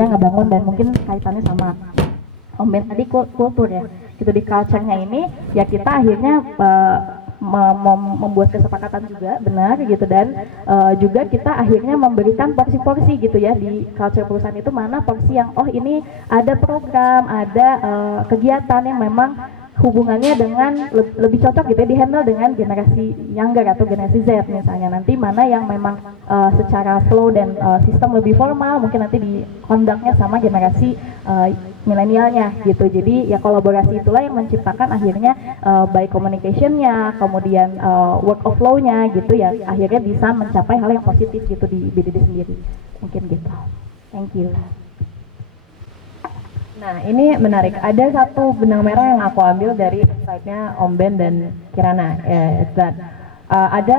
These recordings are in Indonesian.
akhirnya ngebangun, dan mungkin kaitannya sama Om Ben tadi, kultur ya gitu. Di culture-nya ini ya kita akhirnya membuat kesepakatan juga benar gitu, dan juga kita akhirnya memberikan porsi-porsi gitu ya di culture perusahaan itu, mana porsi yang ini ada program, ada kegiatan yang memang hubungannya dengan lebih cocok gitu ya, di-handle dengan generasi younger atau generasi Z misalnya. Nanti mana yang memang secara flow dan sistem lebih formal, mungkin nanti di conduct-nya sama generasi milenialnya gitu. Jadi ya kolaborasi itulah yang menciptakan akhirnya baik communication-nya, kemudian work of flow-nya gitu ya, akhirnya bisa mencapai hal yang positif gitu di BDD sendiri. Mungkin gitu. Thank you. Nah, ini menarik. Ada satu benang merah yang aku ambil dari insight-nya Om Ben dan Kirana. Ada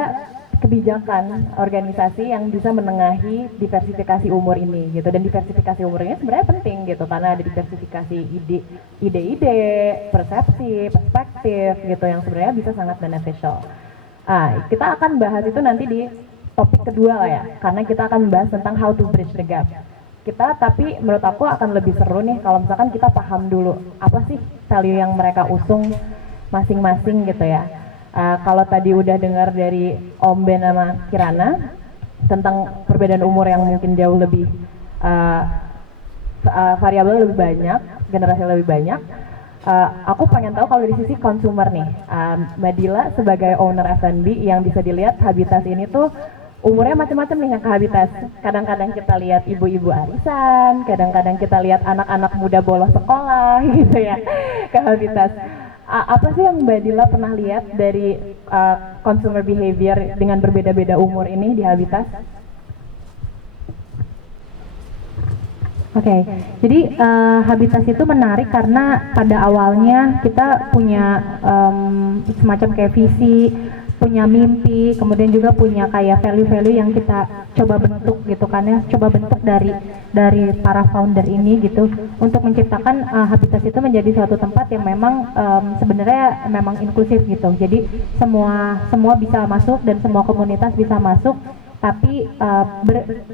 kebijakan organisasi yang bisa menengahi diversifikasi umur ini gitu, dan diversifikasi umur ini sebenarnya penting gitu karena ada diversifikasi ide-ide, persepsi, perspektif gitu yang sebenarnya bisa sangat beneficial. Kita akan bahas itu nanti di topik kedua lah ya, karena kita akan membahas tentang how to bridge the gap. Tapi menurut aku akan lebih seru nih kalau misalkan kita paham dulu apa sih value yang mereka usung masing-masing gitu ya. Kalau tadi udah dengar dari Om Ben sama Kirana tentang perbedaan umur yang mungkin jauh lebih variabel lebih banyak, generasi lebih banyak, aku pengen tahu kalau dari sisi consumer nih, Mbak Dila sebagai owner F&B yang bisa dilihat Habitas ini tuh umurnya macam-macam nih yang ke Habitas. Kadang-kadang kita lihat ibu-ibu arisan, kadang-kadang kita lihat anak-anak muda bolos sekolah gitu ya ke Habitas. Apa sih yang Mbak Dila pernah lihat dari consumer behavior dengan berbeda-beda umur ini di Habitas? Oke, jadi Habitas itu menarik karena pada awalnya kita punya semacam kayak visi, punya mimpi, kemudian juga punya kayak value-value yang kita coba bentuk gitu kan ya, coba bentuk dari para founder ini gitu untuk menciptakan Habitas itu menjadi suatu tempat yang memang sebenarnya memang inklusif gitu. Jadi semua bisa masuk dan semua komunitas bisa masuk, tapi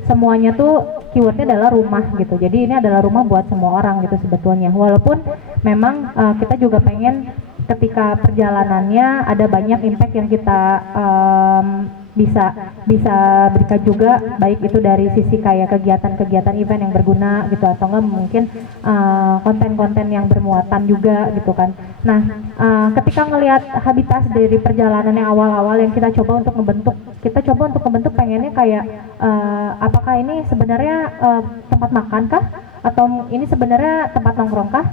semuanya tuh keywordnya adalah rumah gitu. Jadi ini adalah rumah buat semua orang gitu sebetulnya. Walaupun memang kita juga pengen ketika perjalanannya ada banyak impact yang kita bisa berikan juga, baik itu dari sisi kayak kegiatan-kegiatan event yang berguna gitu, atau enggak mungkin konten-konten yang bermuatan juga gitu kan. Nah, ketika ngelihat Habitas dari perjalanan yang awal-awal yang kita coba untuk membentuk pengennya kayak apakah ini sebenarnya tempat makan kah, atau ini sebenarnya tempat nongkrong kah?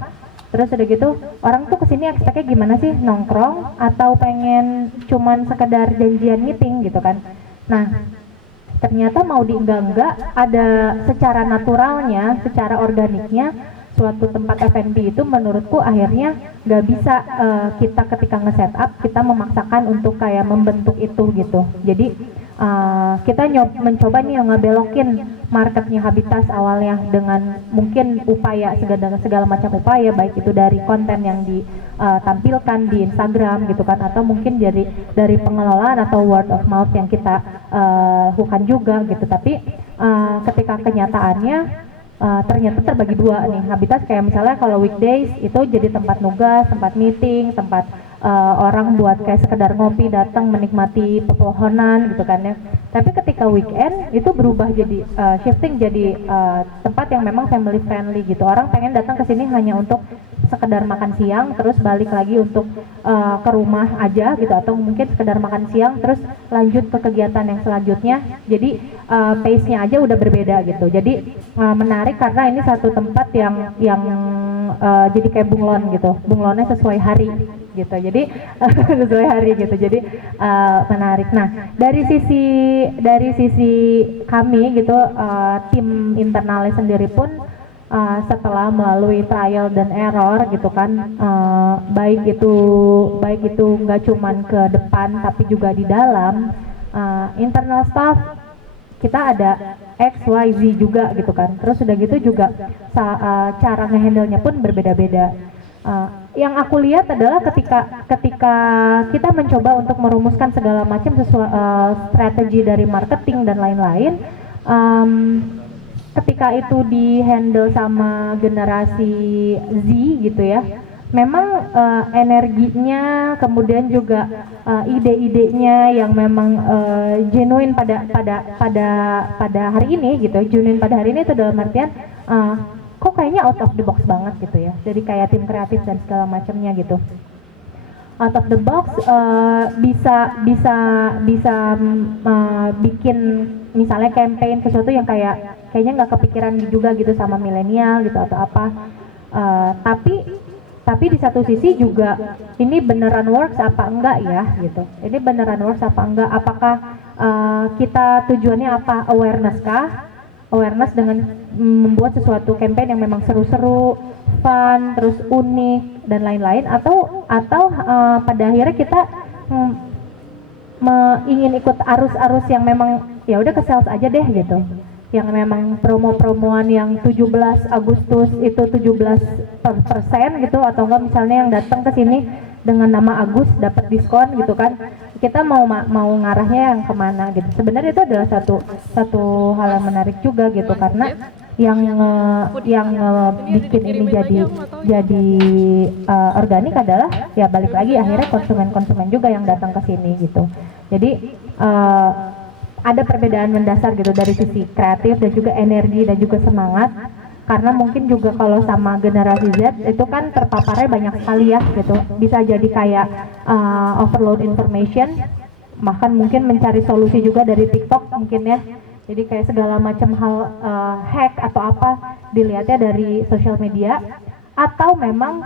Terus udah gitu, orang tuh kesini expect-nya gimana sih, nongkrong atau pengen cuman sekedar janjian meeting gitu kan. Nah, ternyata mau enggak ada secara naturalnya, secara organiknya, suatu tempat F&B itu menurutku akhirnya nggak bisa kita ketika nge-setup, kita memaksakan untuk kayak membentuk itu gitu. Jadi kita mencoba nih ngebelokin marketnya Habitas awalnya dengan mungkin upaya segala macam upaya, baik itu dari konten yang ditampilkan di Instagram gitu kan, atau mungkin dari pengelolaan atau word of mouth yang kita lakukan juga gitu. Tapi ketika kenyataannya ternyata terbagi dua nih Habitas. Kayak misalnya kalau weekdays itu jadi tempat nugas, tempat meeting, tempat orang buat kayak sekedar ngopi, datang menikmati pepohonan gitu kan ya. Tapi ketika weekend itu berubah jadi shifting jadi tempat yang memang family friendly gitu. Orang pengen datang ke sini hanya untuk sekedar makan siang terus balik lagi untuk ke rumah aja gitu, atau mungkin sekedar makan siang terus lanjut ke kegiatan yang selanjutnya. Jadi pace-nya aja udah berbeda gitu. Jadi menarik karena ini satu tempat yang jadi kayak bunglon gitu. Bunglonnya sesuai hari gitu. Jadi sesuai hari gitu. Jadi menarik. Nah, dari sisi kami gitu, tim internalnya sendiri pun setelah melalui trial dan error gitu kan, baik itu nggak cuman ke depan tapi juga di dalam internal staff kita ada X, Y, Z juga gitu kan. Terus udah gitu juga cara ngehandle-nya pun berbeda-beda. Yang aku lihat adalah ketika kita mencoba untuk merumuskan segala macam strategi dari marketing dan lain-lain, ketika itu di handle sama generasi Z gitu ya, memang energinya, kemudian juga ide-idenya yang memang genuine pada hari ini gitu, genuine pada hari ini itu dalam artian kok kayaknya out of the box banget gitu ya, dari kayak tim kreatif dan segala macamnya gitu. Out of the box bisa bikin misalnya campaign sesuatu yang kayaknya nggak kepikiran juga gitu sama milenial gitu atau apa. Tapi di satu sisi juga ini beneran works apa enggak ya gitu. Ini beneran works apa enggak? Apakah kita tujuannya apa? Awareness kah? Awareness dengan membuat sesuatu campaign yang memang seru-seru, fun, terus unik dan lain-lain, atau pada akhirnya kita ingin ikut arus-arus yang memang ya udah ke sales aja deh gitu, yang memang promo-promoan yang 17 Agustus itu 17% gitu, atau enggak misalnya yang datang ke sini dengan nama Agus dapat diskon gitu kan, kita mau ngarahnya yang kemana gitu. Sebenarnya itu adalah satu hal yang menarik juga gitu, karena yang bikin ini jadi organik adalah ya balik lagi akhirnya konsumen juga yang datang ke sini gitu. Jadi ada perbedaan mendasar gitu dari sisi kreatif dan juga energi dan juga semangat, karena mungkin juga kalau sama generasi Z itu kan terpaparnya banyak sekali ya gitu, bisa jadi kayak overload information, bahkan mungkin mencari solusi juga dari TikTok mungkin ya, jadi kayak segala macam hal hack atau apa dilihatnya dari sosial media, atau memang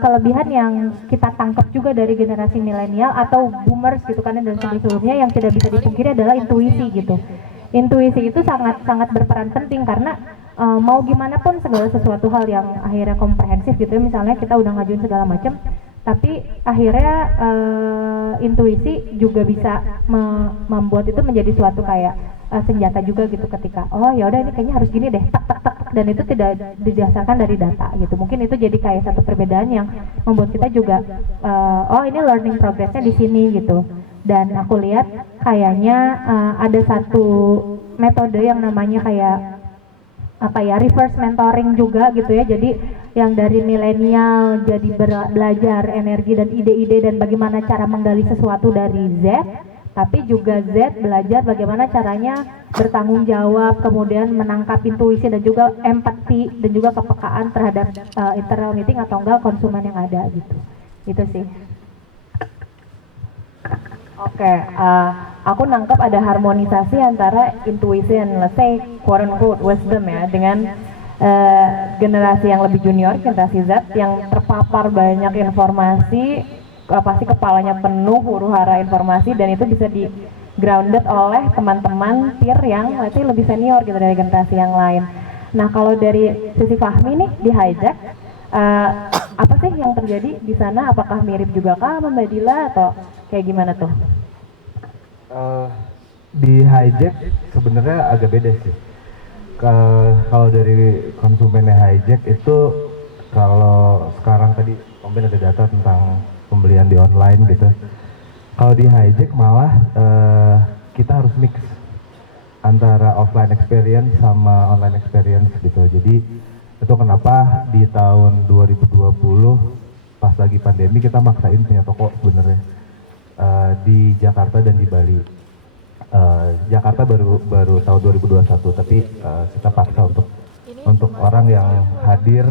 kelebihan yang kita tangkap juga dari generasi milenial atau boomers gitu kan, dan sebelumnya yang tidak bisa dipungkiri adalah intuisi gitu. Intuisi itu sangat berperan penting, karena mau gimana pun segala sesuatu hal yang akhirnya komprehensif gitu ya, misalnya kita udah ngajuin segala macam, tapi akhirnya intuisi juga bisa membuat itu menjadi suatu kayak senjata juga gitu, ketika oh ya udah ini kayaknya harus gini deh, tak tak tak, dan itu tidak didasarkan dari data gitu. Mungkin itu jadi kayak satu perbedaan yang membuat kita juga oh ini learning progressnya di sini gitu. Dan aku lihat kayaknya ada satu metode yang namanya kayak apa ya, reverse mentoring juga gitu ya. Jadi yang dari milenial jadi belajar energi dan ide-ide dan bagaimana cara menggali sesuatu dari Z, tapi juga Z belajar bagaimana caranya bertanggung jawab, kemudian menangkap intuisi dan juga empati dan juga kepekaan terhadap internal meeting atau enggak konsumen yang ada gitu. Itu sih. Oke, aku nangkep ada harmonisasi antara intuisi dan let's say quote unquote wisdom ya, dengan generasi yang lebih junior, generasi Z yang terpapar banyak informasi, pasti kepalanya penuh huru hara informasi, dan itu bisa di grounded oleh teman-teman peer yang let's say lebih senior gitu dari generasi yang lain. Nah kalau dari sisi Fahmi nih di Hijack, apa sih yang terjadi di sana? Apakah mirip juga kah sama Mbak Dila atau kayak gimana tuh? Di Hijack sebenarnya agak beda sih. Kalau dari konsumennya Hijack itu, kalau sekarang tadi Om ada data tentang pembelian di online gitu. Kalau di Hijack malah kita harus mix antara offline experience sama online experience gitu. Jadi itu kenapa di tahun 2020 pas lagi pandemi kita maksain punya toko sebenarnya di Jakarta dan di Bali. Jakarta baru tahun 2021, tapi kita paksa untuk orang yang hadir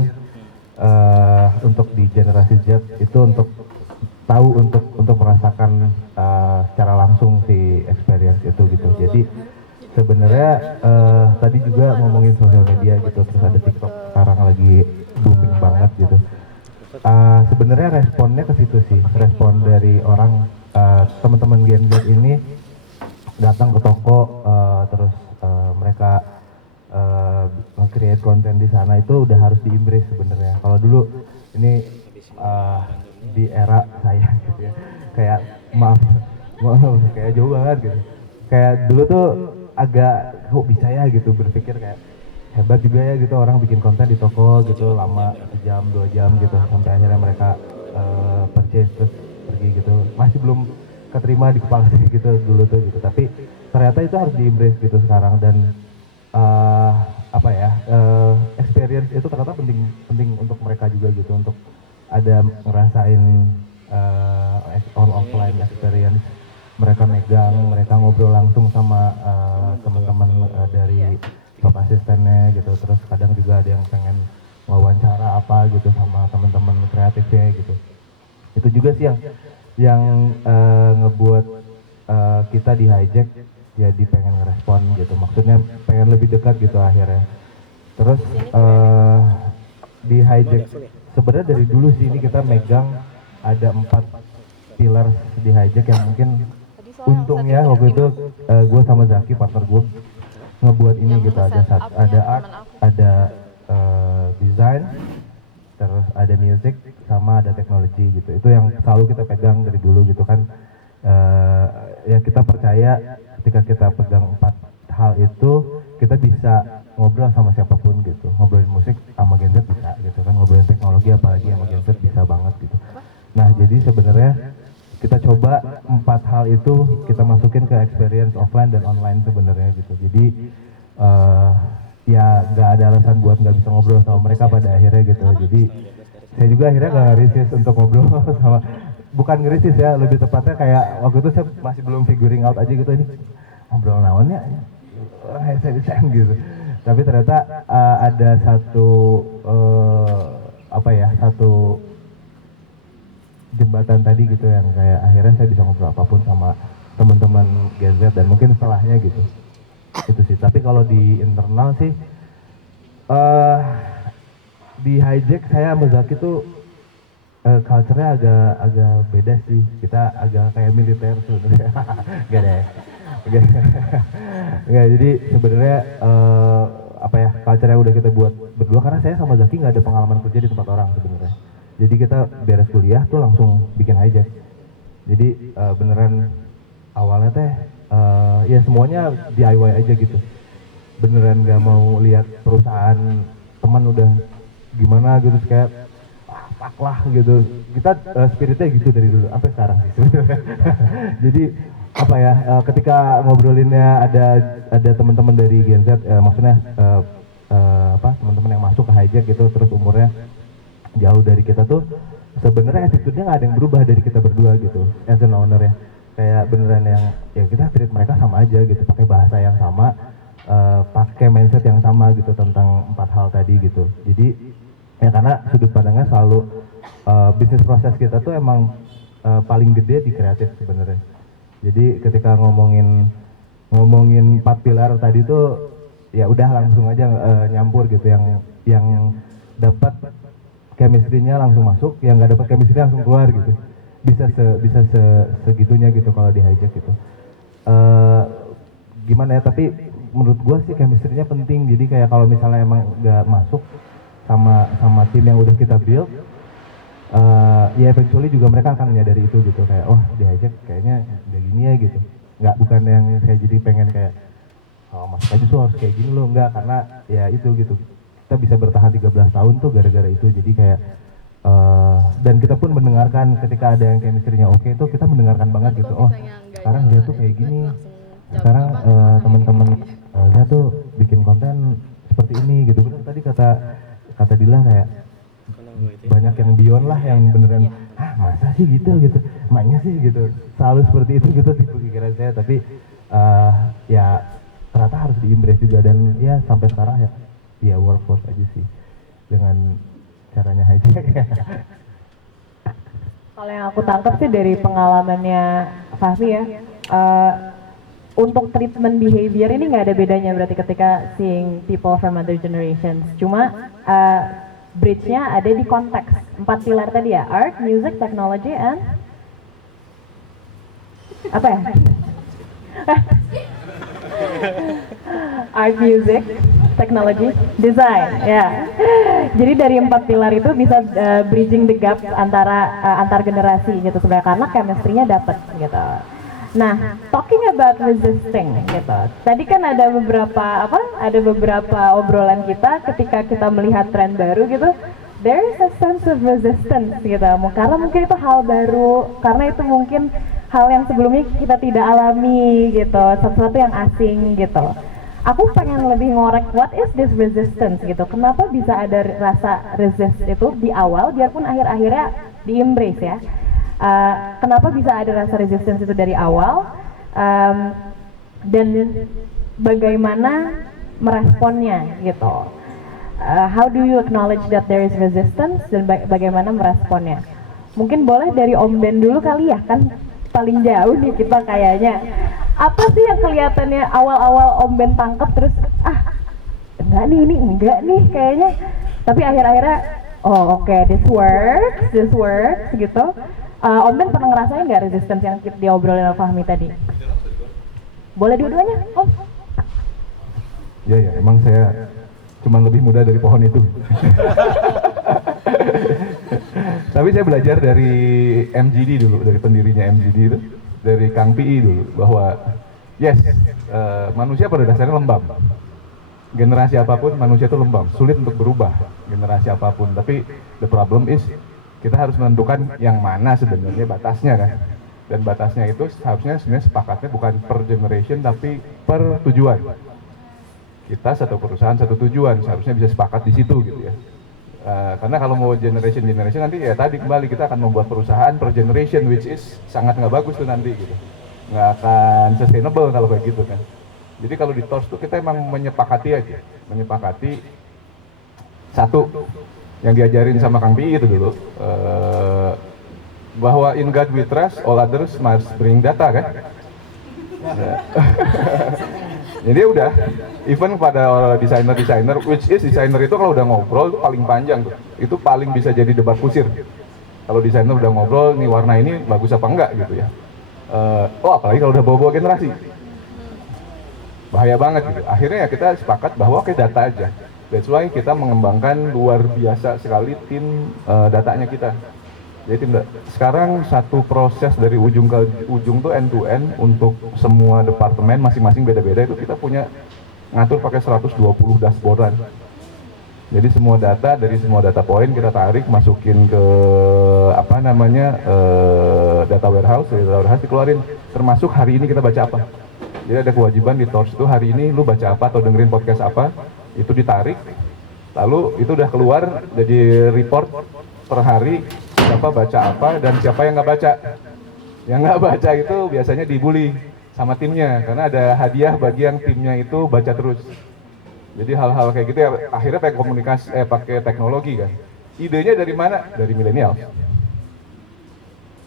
untuk di generasi Z itu untuk tahu, untuk merasakan secara langsung si experience itu gitu. Jadi sebenarnya tadi juga ngomongin sosial media gitu, terus ada TikTok sekarang lagi booming banget gitu. Sebenarnya responnya ke situ sih, respon dari orang teman-teman Gen Z ini datang ke toko, terus mereka nge-create konten di sana, itu udah harus di-embrace sebenarnya. Kalau dulu ini di era saya gitu ya, kayak maaf kayak jauh banget gitu. Kayak dulu tuh agak kok bisa ya gitu, berpikir kayak hebat juga ya gitu orang bikin konten di toko gitu lama, 1 jam 2 jam gitu, sampai akhirnya mereka purchase terus pergi gitu. Masih belum keterima di kepala sih gitu dulu tuh gitu, tapi ternyata itu harus di-embrace gitu sekarang. Dan apa ya, experience itu ternyata penting untuk mereka juga gitu, untuk ada ngerasain offline experience, mereka megang, mereka ngobrol langsung sama teman-teman dari top asistennya gitu, terus kadang juga ada yang pengen wawancara apa gitu sama teman-teman kreatifnya gitu. Itu juga sih yang ngebuat kita di Hijack jadi pengen ngerespon gitu, maksudnya pengen lebih dekat gitu akhirnya. Terus di Hijack sebenarnya dari dulu sih ini kita megang ada 4 pilar di Hijack yang mungkin untungnya waktu itu gue sama Zaki partner gue ngebuat ini gitu, ada art, ada design, terus ada music, sama ada teknologi gitu. Itu yang selalu kita pegang dari dulu gitu kan. Ya kita percaya ketika kita pegang 4 hal itu kita bisa ngobrol sama siapapun gitu, ngobrolin musik sama Gen Z bisa gitu kan, ngobrolin teknologi apalagi sama Gen Z bisa banget gitu. Nah jadi sebenarnya kita coba 4 hal itu kita masukin ke experience offline dan online sebenarnya gitu. Jadi ya nggak ada alasan buat nggak bisa ngobrol sama mereka pada akhirnya gitu. Jadi saya juga akhirnya nggak ngerisis untuk ngobrol sama, bukan ngerisis ya, lebih tepatnya kayak waktu itu saya masih belum figuring out aja gitu, ini ngobrol naonnya saya desain gitu. Tapi ternyata ada satu satu jembatan tadi gitu yang kayak akhirnya saya bisa ngobrol apapun sama teman-teman Gen Z dan mungkin setelahnya gitu. Itu sih. Tapi kalau di internal sih di Hijack saya sama Zaki tuh culture-nya agak beda sih. Kita agak kayak militer sebenarnya. Gak ada ya. Enggak, jadi sebenarnya culture-nya udah kita buat berdua karena saya sama Zaki nggak ada pengalaman kerja di tempat orang sebenarnya. Jadi kita beres kuliah tuh langsung bikin Hijack. Jadi beneran awalnya teh ya semuanya DIY aja gitu. Beneran nggak mau lihat perusahaan teman udah gimana gitu, kayak fuck lah gitu. Kita spiritnya gitu dari dulu sampai sekarang sih sebenarnya. Jadi ketika ngobrolinnya ada teman-teman dari Gen Z, maksudnya teman-teman yang masuk ke Hijack gitu, terus umurnya jauh dari kita tuh sebenarnya attitude-nya nggak ada yang berubah dari kita berdua gitu as an owner ya, kayak beneran yang ya kita treat mereka sama aja gitu, pakai bahasa yang sama, pakai mindset yang sama gitu tentang 4 hal tadi gitu. Jadi ya karena sudut pandangnya selalu bisnis proses kita tuh emang paling gede di kreatif sebenarnya. Jadi ketika ngomongin 4 pilar tadi tuh ya udah langsung aja nyampur gitu, yang dapat chemistry-nya langsung masuk, yang nggak dapat chemistry langsung keluar gitu. Bisa segitunya gitu kalau di Hijack gitu. Gimana ya, tapi menurut gua sih chemistry-nya penting. Jadi kayak kalau misalnya emang nggak masuk sama tim yang udah kita build, ya eventually juga mereka akan menyadari itu gitu, kayak oh di Hijack kayaknya udah gini ya gitu. Bukan yang saya jadi pengen kayak masuk aja tuh harus kayak gini loh, enggak, karena ya itu gitu. Kita bisa bertahan 13 tahun tuh gara-gara itu. Jadi kayak dan kita pun mendengarkan ketika ada yang chemistry-nya oke, itu kita mendengarkan banget gitu. Oh sekarang dia tuh kayak gini, sekarang teman-teman dia tuh bikin konten seperti ini gitu. Bener tadi kata Dila, kayak banyak yang beyond lah, yang beneran masa sih gitu emaknya sih gitu, selalu seperti itu gitu di pikiran saya. Tapi ya ternyata harus di-embrace juga, dan ya sampai sekarang ya workforce aja sih dengan caranya Hijack. Kalau yang aku tangkap sih dari pengalamannya Fahmi ya, untuk treatment behavior ini nggak ada bedanya berarti ketika seeing people from other generations. Cuma bridge-nya ada di konteks 4 pilar tadi ya, art, music, technology, and apa ya? Art, music, technology, design, ya. Jadi dari 4 pilar itu bisa bridging the gap antar generasi gitu sebenarnya, karena chemistry-nya dapet gitu. Nah, talking about resisting gitu. Tadi kan ada beberapa obrolan kita ketika kita melihat tren baru gitu. There is a sense of resistance gitu. Karena mungkin itu hal baru, karena itu mungkin hal yang sebelumnya kita tidak alami gitu, sesuatu yang asing gitu. aku pengen lebih ngorek what is this resistance gitu. Kenapa bisa ada rasa resist itu di awal biarpun akhir-akhirnya di embrace ya. Kenapa bisa ada rasa resistance itu dari awal dan bagaimana meresponnya gitu. How do you acknowledge that there is resistance dan bagaimana meresponnya? Mungkin boleh dari Om Ben dulu kali ya, kan paling jauh nih kita kayaknya. Apa sih yang kelihatannya awal-awal Om Ben tangkep terus enggak nih, ini enggak nih kayaknya. Tapi akhir-akhirnya oh oke, this works gitu. Om Ben pernah ngerasain nggak resistance yang diobrolin sama Fahmi tadi? Boleh dua-duanya, Om? Ya, emang saya cuma lebih muda dari pohon itu. Tapi saya belajar dari MGD dulu, dari pendirinya MGD itu, dari Kang PI dulu, bahwa yes, manusia pada dasarnya lembab. Generasi apapun manusia itu lembab, sulit untuk berubah generasi apapun. Tapi the problem is kita harus menentukan yang mana sebenarnya batasnya kan. Dan batasnya itu seharusnya sebenarnya sepakatnya bukan per generation tapi per tujuan. Kita satu perusahaan satu tujuan, seharusnya bisa sepakat di situ gitu ya. Karena kalau mau generation nanti ya tadi kembali kita akan membuat perusahaan per generation, which is sangat nggak bagus tuh nanti gitu, nggak akan sustainable kalau kayak gitu kan. Jadi kalau di TORS tuh kita emang menyepakati satu yang diajarin sama Kang Pi itu dulu, bahwa in God we trust, all others must bring data kan. Jadi udah, even pada desainer, which is desainer itu kalau udah ngobrol itu paling panjang tuh, itu paling bisa jadi debat kusir. Kalau desainer udah ngobrol, nih warna ini bagus apa enggak gitu ya. Apalagi kalau udah bawa-bawa generasi, bahaya banget gitu. Akhirnya ya kita sepakat bahwa oke, data aja. That's why kita mengembangkan luar biasa sekali tim datanya kita. Jadi sekarang satu proses dari ujung ke ujung tuh end to end untuk semua departemen masing-masing beda-beda itu kita punya ngatur pakai 120 dashboardan. Jadi semua data dari semua data point kita tarik masukin ke data warehouse, dari data warehouse dikeluarin termasuk hari ini kita baca apa. Jadi ada kewajiban di TORS itu hari ini lu baca apa atau dengerin podcast apa, itu ditarik, lalu itu udah keluar jadi report per hari. Siapa baca apa dan siapa yang nggak baca. Yang nggak baca itu biasanya dibully sama timnya karena ada hadiah bagi yang timnya itu baca terus. Jadi hal-hal kayak gitu ya akhirnya pakai komunikasi, pakai teknologi kan. Idenya dari mana? Dari milenial.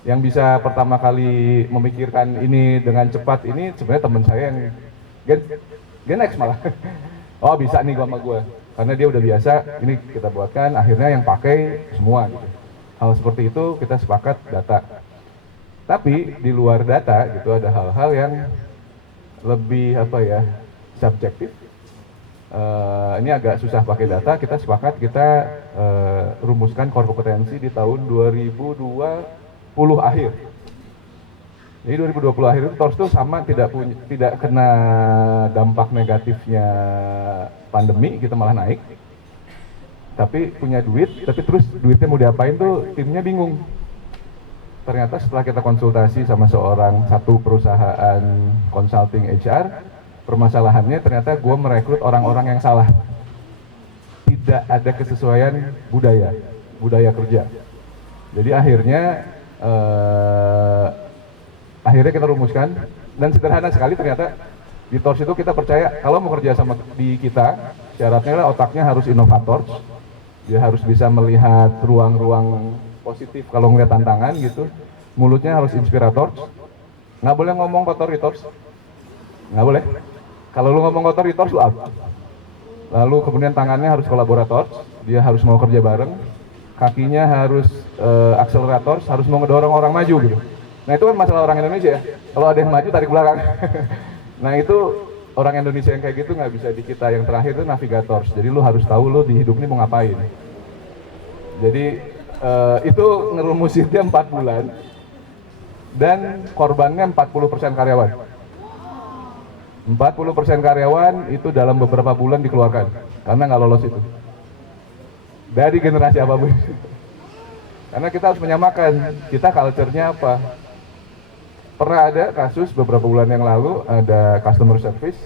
Yang bisa pertama kali memikirkan ini dengan cepat ini sebenarnya teman saya yang Gen X malah. Oh bisa nih gua sama gua. Karena dia udah biasa, ini kita buatkan akhirnya yang pakai semua gitu. Hal seperti itu kita sepakat data. Tapi di luar data gitu ada hal-hal yang lebih subjektif. Ini agak susah pakai data. Kita sepakat kita rumuskan core kompetensi di tahun 2020 akhir. Jadi 2020 akhir itu TORS itu sama tidak kena dampak negatifnya pandemi, kita malah naik. Tapi punya duit, tapi terus duitnya mau diapain tuh timnya bingung. Ternyata setelah kita konsultasi sama satu perusahaan consulting HR, permasalahannya ternyata gue merekrut orang-orang yang salah. Tidak ada kesesuaian budaya kerja. Jadi akhirnya kita rumuskan, dan sederhana sekali ternyata di TORS itu kita percaya kalau mau kerja sama di kita, syaratnya otaknya harus inovator. Dia harus bisa melihat ruang-ruang positif kalau ngeliat tantangan gitu. Mulutnya harus inspirator. Nggak boleh ngomong kotor di TORS. Nggak boleh. Kalau lu ngomong kotor di TORS, lu out. Lalu kemudian tangannya harus kolaborator. Dia harus mau kerja bareng. Kakinya harus akselerator, harus mau ngedorong orang maju gitu. Nah itu kan masalah orang Indonesia ya. Kalau ada yang maju, tarik belakang. Nah itu orang Indonesia yang kayak gitu nggak bisa di kita. Yang terakhir itu navigator. Jadi lu harus tahu lu di hidup ini mau ngapain. Jadi itu ngerumusinnya 4 bulan. Dan korbannya 40% karyawan. 40% karyawan itu dalam beberapa bulan dikeluarkan. Karena nggak lolos itu. Dari generasi apapun. Karena kita harus menyamakan. Kita culture-nya apa. Pernah ada kasus beberapa bulan yang lalu, ada customer service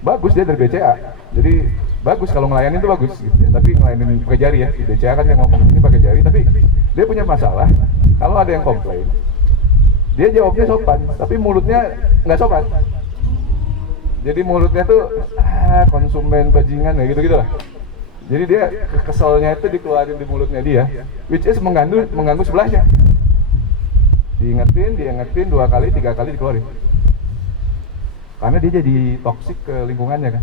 bagus dia dari BCA, jadi bagus kalau ngelayanin itu bagus gitu ya. Tapi ngelayanin pakai jari ya, di BCA kan yang ngomong ini pakai jari, tapi dia punya masalah kalau ada yang komplain, dia jawabnya sopan, tapi mulutnya nggak sopan. Jadi mulutnya tuh konsumen bajingan ya gitu lah. Jadi dia keselnya itu dikeluarin di mulutnya dia, which is mengganggu sebelahnya. Diingetin 2 kali, 3 kali dikeluarin. Karena dia jadi toksik ke lingkungannya kan.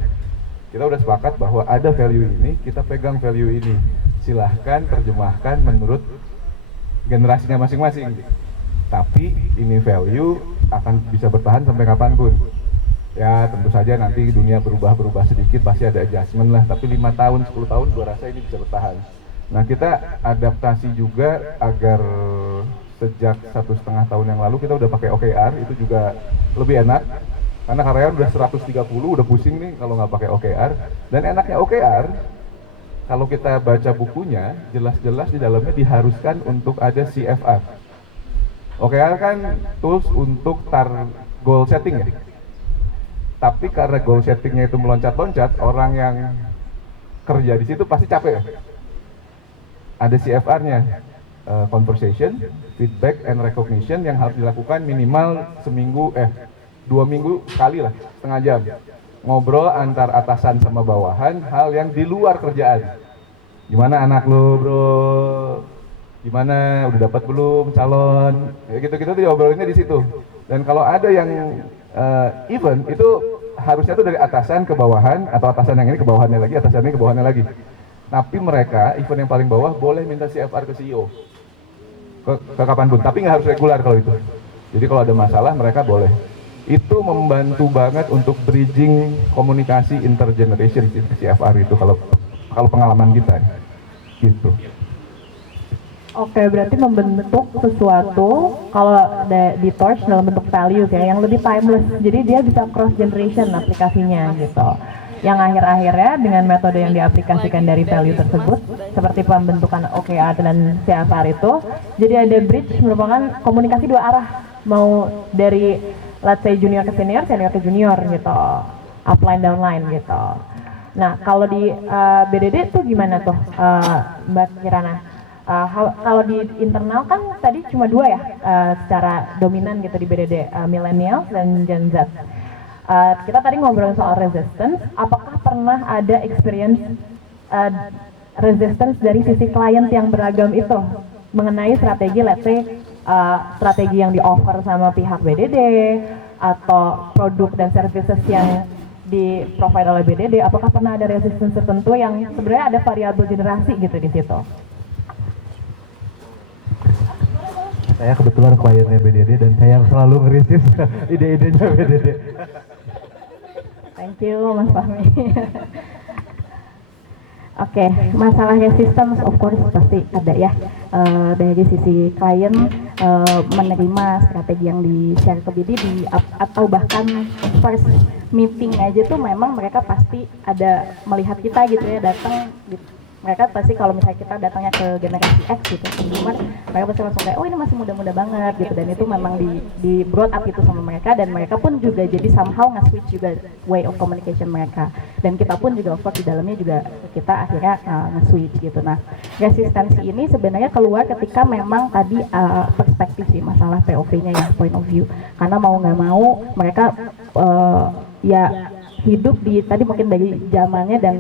Kita udah sepakat bahwa ada value ini, kita pegang value ini. Silahkan terjemahkan menurut generasinya masing-masing. Tapi ini value akan bisa bertahan sampai kapanpun. Ya tentu saja nanti dunia berubah sedikit, pasti ada adjustment lah. Tapi 5 tahun, 10 tahun gua rasa ini bisa bertahan. Nah kita adaptasi juga agar sejak 1,5 tahun yang lalu kita udah pakai OKR, itu juga lebih enak. Karena karyawan udah 130, udah pusing nih kalau nggak pakai OKR. Dan enaknya OKR, kalau kita baca bukunya, jelas-jelas di dalamnya diharuskan untuk ada CFR. OKR kan tools untuk goal setting ya. Tapi karena goal settingnya itu meloncat-loncat, orang yang kerja di situ pasti capek ya. Ada CFR-nya, conversation, feedback, and recognition yang harus dilakukan minimal 2 minggu sekali lah, setengah jam. Ngobrol antar atasan sama bawahan, hal yang di luar kerjaan. Gimana anak lo bro? Gimana, udah dapat belum calon? Ya gitu-gitu tuh diobrolnya di situ. Dan kalau ada yang event, itu harusnya tuh dari atasan ke bawahan, atau atasan yang ini ke bawahannya lagi, atasan ini ke bawahannya lagi. Tapi mereka, event yang paling bawah boleh minta CFR ke CEO. Ke kapanpun, tapi nggak harus regular kalau itu. Jadi kalau ada masalah mereka boleh. Itu membantu banget untuk bridging komunikasi intergeneration CFR itu kalau pengalaman kita gitu. Oke, berarti membentuk sesuatu kalau di Torch dalam bentuk values ya yang lebih timeless. Jadi dia bisa cross generation aplikasinya gitu. Yang akhir-akhirnya dengan metode yang diaplikasikan dari value tersebut seperti pembentukan OKR dan CSR itu, jadi ada bridge merupakan komunikasi 2 arah, mau dari let's say junior ke senior, senior ke junior gitu, upline downline gitu. Nah kalau di BDD tuh gimana tuh Mbak Kirana? Kalau di internal kan tadi cuma 2 ya secara dominan gitu di BDD, millennials dan Gen Z. Kita tadi ngobrol soal resistance, apakah pernah ada experience resistance dari sisi klien yang beragam itu mengenai strategi, let's say strategi yang di-offer sama pihak BDD atau produk dan services yang di-provide oleh BDD, apakah pernah ada resistance tertentu yang sebenarnya ada variabel generasi gitu di situ? Saya kebetulan kliennya BDD dan saya selalu ngerisip ide-idenya BDD. Thank you Mas Fahmi. Oke, masalah resistance of course pasti ada ya. Dari sisi klien menerima strategi yang di-share ke BDD atau bahkan first meeting aja tuh memang mereka pasti ada melihat kita gitu ya, datang gitu. Mereka pasti kalau misalnya kita datangnya ke generasi X gitu, consumer, mereka pasti langsung kayak, oh ini masih muda-muda banget gitu, dan itu memang di brought up gitu sama mereka, dan mereka pun juga jadi somehow nge-switch juga way of communication mereka, dan kita pun juga of course di dalamnya juga kita akhirnya nge-switch gitu. Nah, resistensi ini sebenarnya keluar ketika memang tadi perspektif sih, masalah POV-nya ya, point of view, karena mau nggak mau mereka ya hidup di tadi mungkin dari zamannya dan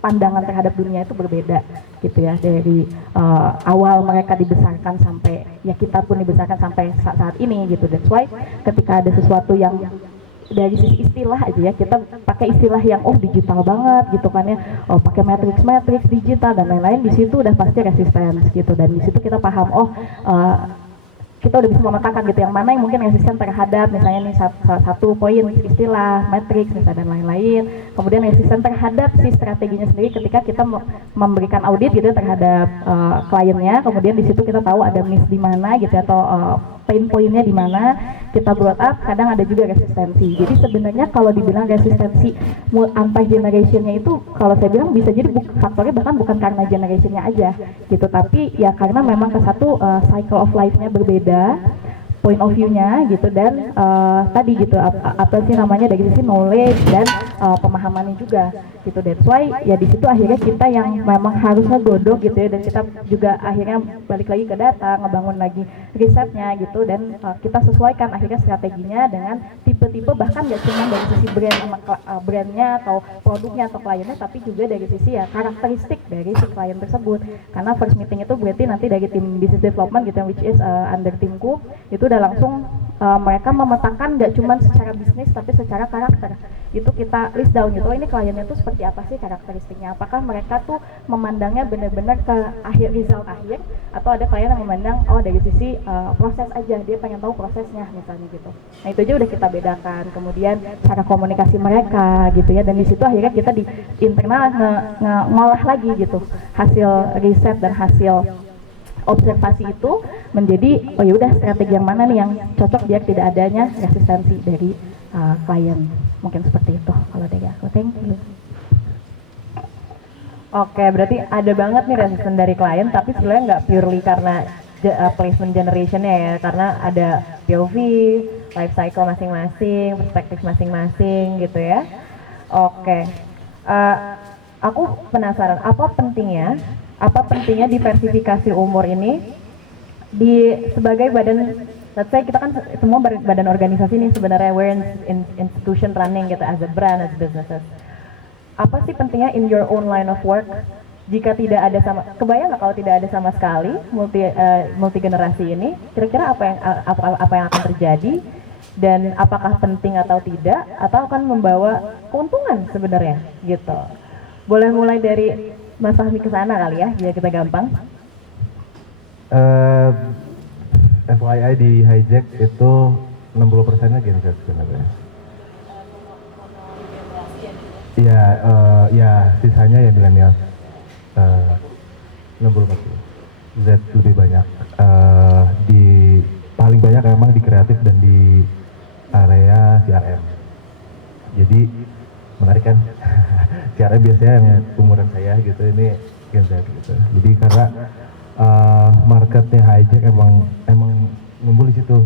pandangan terhadap dunia itu berbeda gitu ya, dari awal mereka dibesarkan sampai ya kita pun dibesarkan sampai saat ini gitu. That's why ketika ada sesuatu yang dari sisi istilah aja ya, kita pakai istilah yang digital banget gitu kan ya, pakai matrix digital dan lain-lain, di situ udah pasti resistance gitu, dan di situ kita paham kita udah bisa memetakan gitu yang mana yang mungkin resisten terhadap misalnya nih salah satu poin istilah, matrix misalnya dan lain-lain. Kemudian resisten terhadap si strateginya sendiri ketika kita memberikan audit gitu terhadap kliennya. Kemudian di situ kita tahu ada miss di mana gitu atau pain pointnya di mana, kita brought up. Kadang ada juga resistensi. Jadi sebenarnya kalau dibilang resistensi anti generationnya itu, kalau saya bilang bisa jadi faktornya bahkan bukan karena generationnya aja gitu, tapi ya karena memang ke satu cycle of life-nya berbeda, point of view-nya gitu, dan tadi gitu apa sih namanya dari sisi knowledge dan pemahamannya juga gitu. That's why ya di situ akhirnya kita yang memang harus ngegodok gitu ya, dan kita juga akhirnya balik lagi ke data, ngebangun lagi risetnya gitu, dan kita sesuaikan akhirnya strateginya dengan tipe-tipe, bahkan gak cuma dari sisi brand sama brandnya atau produknya atau kliennya, tapi juga dari sisi ya karakteristik dari si klien tersebut. Karena first meeting itu berarti nanti dari tim business development gitu, which is under timku, itu udah langsung mereka memetakan gak cuma secara bisnis tapi secara karakter. Itu kita list down gitu, oh ini kliennya tuh seperti apa sih karakteristiknya, apakah mereka tuh memandangnya benar-benar ke result akhir, atau ada klien yang memandang oh dari sisi proses aja, dia pengen tahu prosesnya misalnya gitu. Nah itu aja udah kita bedakan. Kemudian cara komunikasi mereka gitu ya, dan di situ akhirnya kita di internal ngolah lagi gitu hasil riset dan hasil observasi itu menjadi oh ya udah strategi yang mana nih yang cocok biar tidak adanya resistensi dari klien. Mungkin seperti itu kalau dari aku. Thank you. Oke, berarti ada banget nih resisten dari klien, tapi sebenarnya nggak purely karena placement generationnya ya, karena ada POV, life cycle masing-masing, perspektif masing-masing gitu ya. Oke, aku penasaran apa pentingnya diversifikasi umur ini sebagai badan, let's say kita kan semua badan organisasi nih sebenarnya, we're in institution running gitu as a brand, as businesses. Apa sih pentingnya in your own line of work jika tidak ada kebayang nggak kalau tidak ada sama sekali multi generasi ini, kira-kira apa yang akan terjadi, dan apakah penting atau tidak, atau akan membawa keuntungan sebenarnya gitu. Boleh mulai dari Mas Fahmi ke sana kali ya, biar kita gampang. FYI di Hijack itu 60%-nya Gen Z sebenarnya. Iya, ya sisanya ya milenial. 60%. Z lebih banyak. Paling banyak memang di kreatif dan di area CRM. Jadi menarik kan? CRM biasanya yang umuran saya gitu, ini Gen Z gitu. Jadi karena marketnya Hijack emang ngumpul di situ.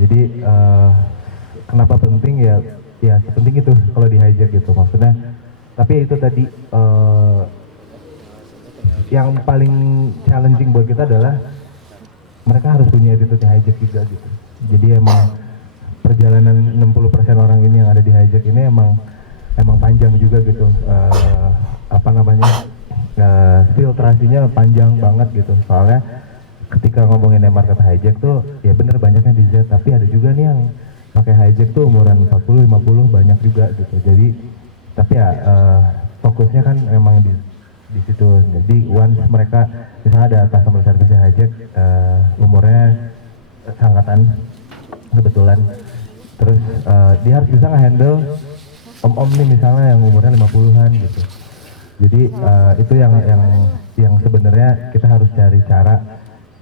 Jadi kenapa penting ya sepenting itu kalau di Hijack gitu maksudnya. Tapi itu tadi yang paling challenging buat kita adalah mereka harus punya attitude Hijack juga gitu. Jadi emang perjalanan 60% orang ini yang ada di Hijack ini emang panjang juga gitu. Filtrasinya panjang banget gitu. Soalnya ketika ngomongin market Hijack tuh ya bener banyaknya di Z, tapi ada juga nih yang pakai Hijack tuh umuran 40-50 banyak juga gitu. Jadi tapi ya fokusnya kan emang di situ. Jadi once mereka misalnya ada customer service Hijack umurnya sangkatan kebetulan, terus dia harus bisa nge-handle om-om nih misalnya yang umurnya 50-an gitu. Jadi itu yang sebenarnya kita harus cari cara,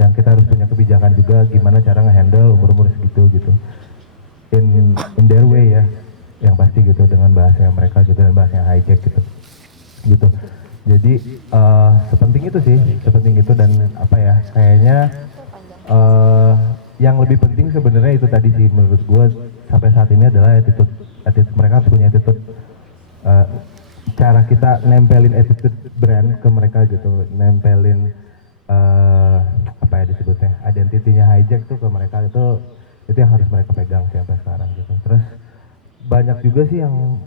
yang kita harus punya kebijakan juga gimana cara nge-handle umur-umur segitu gitu. In their way ya, yang pasti gitu, dengan bahasa yang mereka gitu dan bahasa yang Hijack gitu. Jadi sepenting itu sih, sepenting itu. Dan apa ya, kayaknya yang lebih penting sebenarnya itu tadi sih menurut gue sampai saat ini adalah attitude mereka harus punya attitude. Cara kita nempelin attitude brand ke mereka gitu, nempelin apa ya disebutnya, identitinya Hijack tuh ke mereka, itu yang harus mereka pegang sampai sekarang gitu. Terus banyak juga sih yang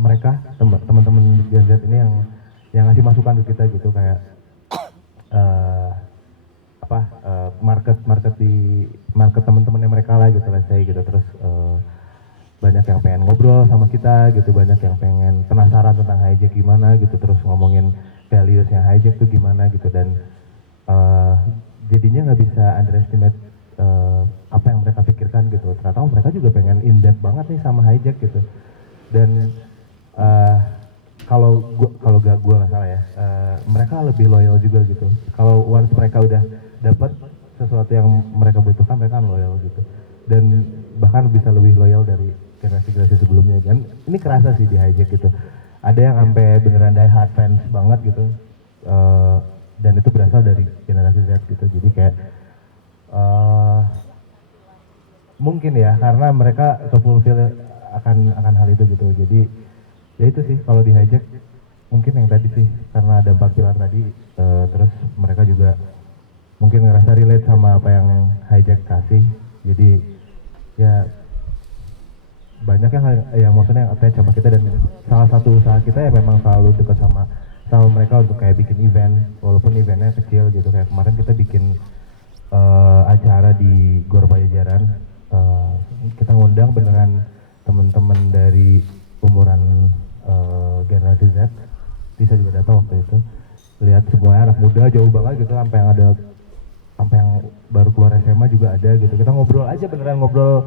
mereka teman-teman Gen Z ini yang ngasih masukan ke kita gitu, kayak market teman-temannya mereka lah gitu, let's say gitu. Terus banyak yang pengen ngobrol sama kita gitu, banyak yang pengen penasaran tentang Hijack gimana gitu, terus ngomongin values-nya Hijack tuh gimana gitu. Dan jadinya nggak bisa underestimate apa yang mereka pikirkan gitu. Ternyata mereka juga pengen in-depth banget nih sama Hijack gitu. Dan kalau gua nggak salah ya, mereka lebih loyal juga gitu. Kalau once mereka udah dapat sesuatu yang mereka butuhkan, mereka kan loyal gitu. Dan bahkan bisa lebih loyal dari generasi-generasi sebelumnya kan. Ini kerasa sih di Hijack gitu. Ada yang sampai beneran die hard fans banget gitu. Dan itu berasal dari generasi Z gitu. Jadi kayak mungkin ya, karena mereka fulfill akan hal itu gitu. Jadi ya itu sih kalau di hijack mungkin yang tadi sih, karena ada 4 pilar tadi, terus mereka juga mungkin ngerasa relate sama apa yang hijack kasih. Jadi ya banyak yang maksudnya yang attach sama kita, dan salah satu usaha kita ya memang selalu dekat sama mereka untuk kayak bikin event, walaupun eventnya kecil gitu. Kayak kemarin kita bikin acara di Gor Pajajaran, kita ngundang beneran teman-teman dari umuran generasi Z. Bisa juga datang waktu itu, lihat semuanya anak muda jauh banget gitu, sampai yang baru keluar SMA juga ada gitu. Kita ngobrol aja, beneran ngobrol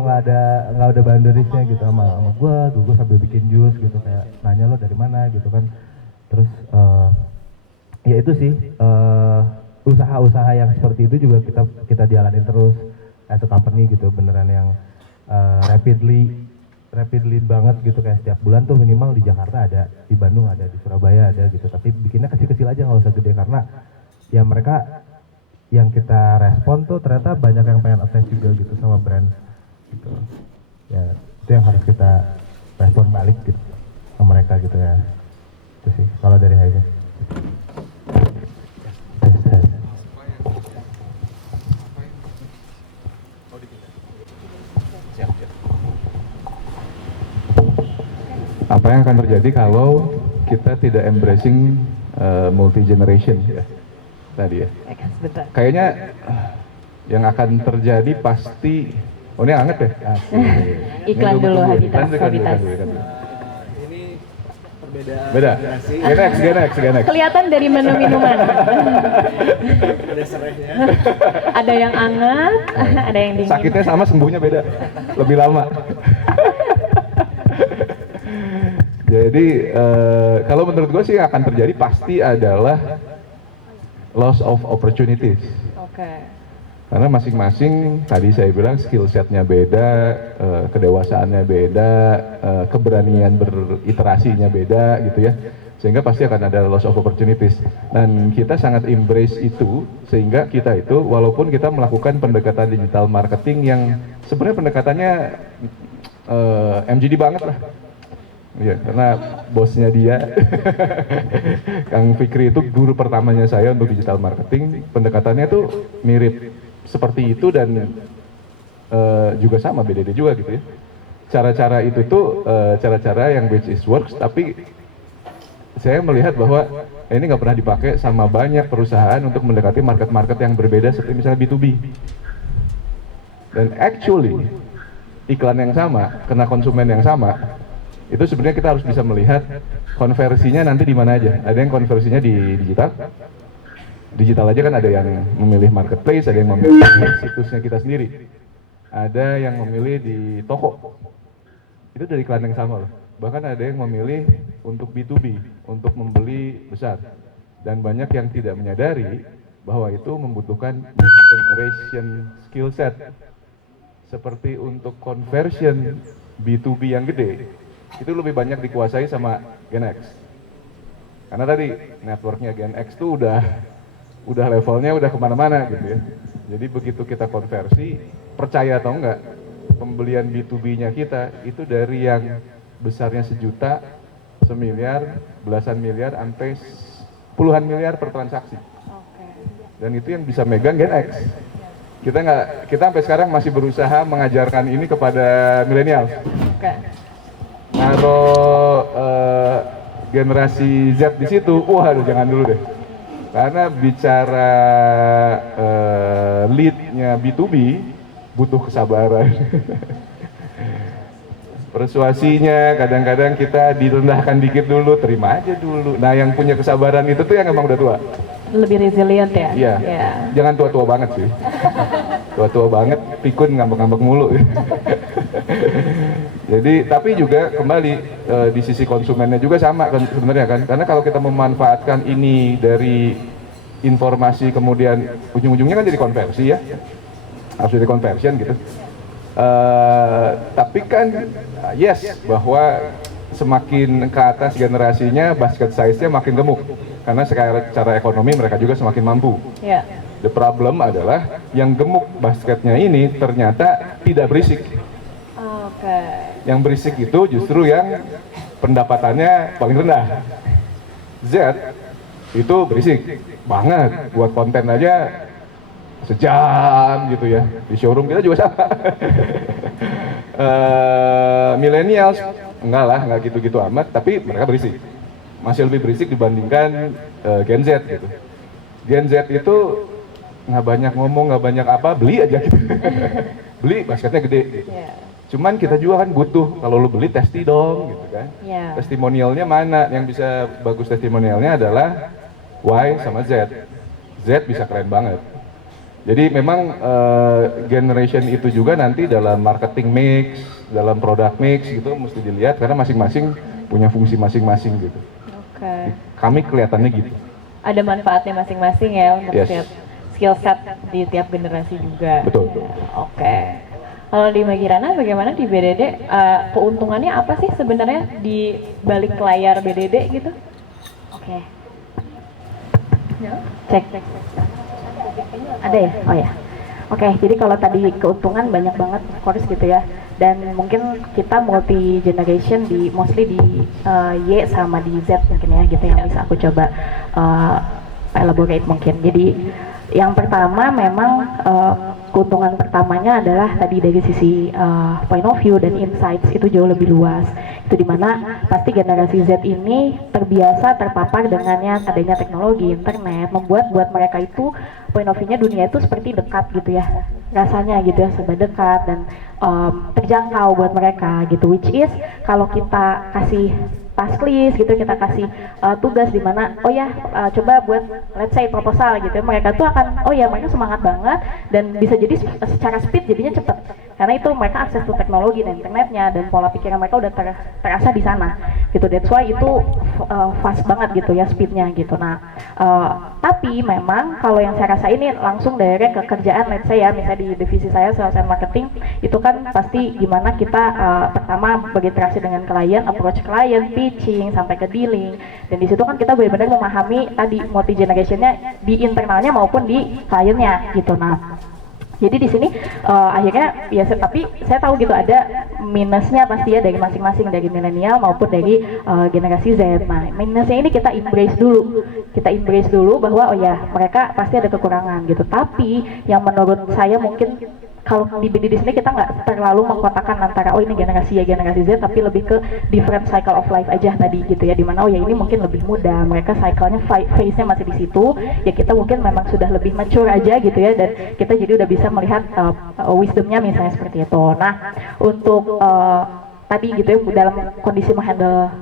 nggak ada boundariesnya gitu sama gue sambil bikin jus gitu, kayak nanya lo dari mana gitu kan. Terus ya itu sih, usaha-usaha yang seperti itu juga kita jalanin terus as a company gitu, beneran yang rapidly banget gitu. Kayak setiap bulan tuh minimal di Jakarta ada, di Bandung ada, di Surabaya ada gitu. Tapi bikinnya kecil-kecil aja, nggak usah gede, karena ya mereka yang kita respon tuh ternyata banyak yang pengen attach juga gitu sama brand gitu. Ya itu yang harus kita respon balik gitu ke mereka gitu ya. Itu sih kalau dari hijack. Apa yang akan terjadi kalau kita tidak embracing multi generation ya tadi ya? Kayaknya yang akan terjadi pasti, oh ini anget ya? Iklan dulu, Habitas. Ini perbedaan Beda. Genex. Kelihatan dari menu minuman. ada serehnya. Ada yang hangat, ada yang dingin. Sakitnya sama, sembuhnya beda, lebih lama. Jadi kalau menurut gue sih yang akan terjadi pasti adalah loss of opportunities. Oke. Karena masing-masing tadi saya bilang skill setnya beda, kedewasaannya beda, keberanian beriterasinya beda gitu ya. Sehingga pasti akan ada loss of opportunities. Dan kita sangat embrace itu, sehingga kita itu walaupun kita melakukan pendekatan digital marketing yang sebenarnya pendekatannya MGD banget lah. Iya, karena bosnya dia, Kang Fikri itu guru pertamanya saya untuk digital marketing. Pendekatannya tuh mirip seperti itu, dan juga sama, beda-beda juga gitu ya. Cara-cara itu tuh cara-cara yang which is works, tapi saya melihat bahwa ini nggak pernah dipakai sama banyak perusahaan untuk mendekati market-market yang berbeda seperti misalnya B2B. Dan actually iklan yang sama, kena konsumen yang sama, itu sebenarnya kita harus bisa melihat konversinya nanti di mana aja. Ada yang konversinya di digital aja kan, ada yang memilih marketplace, ada yang memilih situsnya kita sendiri, ada yang memilih di toko. Itu dari iklan yang sama loh. Bahkan ada yang memilih untuk B2B, untuk membeli besar. Dan banyak yang tidak menyadari bahwa itu membutuhkan generation skill set. Seperti untuk conversion B2B yang gede, itu lebih banyak dikuasai sama Gen X. Karena tadi networknya Gen X tuh udah levelnya udah kemana-mana gitu ya. Jadi begitu kita konversi, percaya atau enggak, pembelian B2B-nya kita itu dari yang besarnya 1 juta, 1 miliar, belasan miliar, sampai puluhan miliar per transaksi. Dan itu yang bisa megang Gen X. Kita sampai sekarang masih berusaha mengajarkan ini kepada milenial. Naruh generasi Z di situ, waduh jangan dulu deh. Karena bicara lead-nya B2B butuh kesabaran. Persuasinya kadang-kadang kita direndahkan dikit dulu, terima aja dulu. Nah yang punya kesabaran itu tuh yang emang udah tua. Lebih resilient ya? Iya, jangan tua-tua banget sih. Tua-tua banget, pikun ngambek-ngambek mulu. Jadi, tapi juga kembali di sisi konsumennya juga sama kan sebenarnya kan. Karena kalau kita memanfaatkan ini dari informasi kemudian ujung-ujungnya kan jadi konversi ya. Harus jadi conversion gitu. Tapi kan yes, bahwa semakin ke atas generasinya basket size-nya makin gemuk karena secara ekonomi mereka juga semakin mampu. Ya. The problem adalah yang gemuk basketnya ini ternyata tidak berisik. Oke. Yang berisik itu justru yang pendapatannya paling rendah. Z itu berisik banget, buat konten aja sejam gitu ya. Di showroom kita juga sama. Millennials enggak lah, enggak gitu-gitu amat, tapi mereka berisik. Masih lebih berisik dibandingkan Gen Z gitu. Gen Z itu nggak banyak ngomong, nggak banyak apa, beli aja gitu. Beli, basketnya gede gitu. Ya. Cuman kita juga kan butuh, kalau lu beli testi dong gitu kan. Ya. Testimonialnya mana? Yang bisa bagus testimonialnya adalah Y sama Z. Z bisa keren banget. Jadi memang generation itu juga nanti dalam marketing mix, dalam product mix gitu mesti dilihat karena masing-masing punya fungsi masing-masing gitu. Oke. Kami kelihatannya gitu. Ada manfaatnya masing-masing ya untuk Yes. tiap skill set di tiap generasi juga. Betul. Oke. Kalau di Magirana bagaimana di BDD? Keuntungannya apa sih sebenarnya di balik layar BDD gitu? Oke. Cek. Ada ya? Oh ya. Oke, jadi kalau tadi keuntungan banyak banget, of course gitu ya. Dan mungkin kita multi generation mostly di Y sama di Z mungkin ya gitu yang bisa aku coba elaborate mungkin. Jadi yang pertama memang keuntungan pertamanya adalah tadi dari sisi point of view dan insights itu jauh lebih luas. Itu dimana pasti generasi Z ini terbiasa terpapar dengannya adanya teknologi internet, membuat buat mereka itu point of view-nya dunia itu seperti dekat gitu ya, rasanya gitu ya, serba dekat dan terjangkau buat mereka gitu. Which is kalau kita kasih task list gitu, kita kasih tugas di mana oh ya coba buat let's say proposal gitu, mereka tuh akan oh ya mereka semangat banget dan bisa jadi secara speed jadinya cepet karena itu mereka akses ke teknologi dan internetnya dan pola pikiran mereka udah terasa di sana gitu. That's why itu fast banget gitu ya speednya gitu. Nah tapi memang kalau yang saya rasa ini langsung dari kerjaan let's say ya misalnya di divisi saya sales and marketing itu kan pasti gimana kita pertama berinteraksi dengan klien, approach klien, pitching sampai ke dealing dan di situ kan kita benar-benar memahami tadi multi generationnya di internalnya maupun di kliennya gitu. Nah jadi di sini akhirnya ya tapi saya tahu gitu ada minusnya pasti ya dari masing-masing, dari milenial maupun dari generasi Z. Nah minusnya ini kita embrace dulu bahwa oh ya mereka pasti ada kekurangan gitu. Tapi yang menurut saya mungkin kalau di sini kita nggak terlalu mengkotakkan antara oh ini generasi ya generasi Z, tapi lebih ke different cycle of life aja tadi gitu ya, dimana oh ya ini mungkin lebih muda, mereka cycle-nya phase-nya masih di situ ya, kita mungkin memang sudah lebih mature aja gitu ya, dan kita jadi udah bisa melihat wisdomnya misalnya seperti itu. Nah untuk tadi gitu ya dalam kondisi menghandle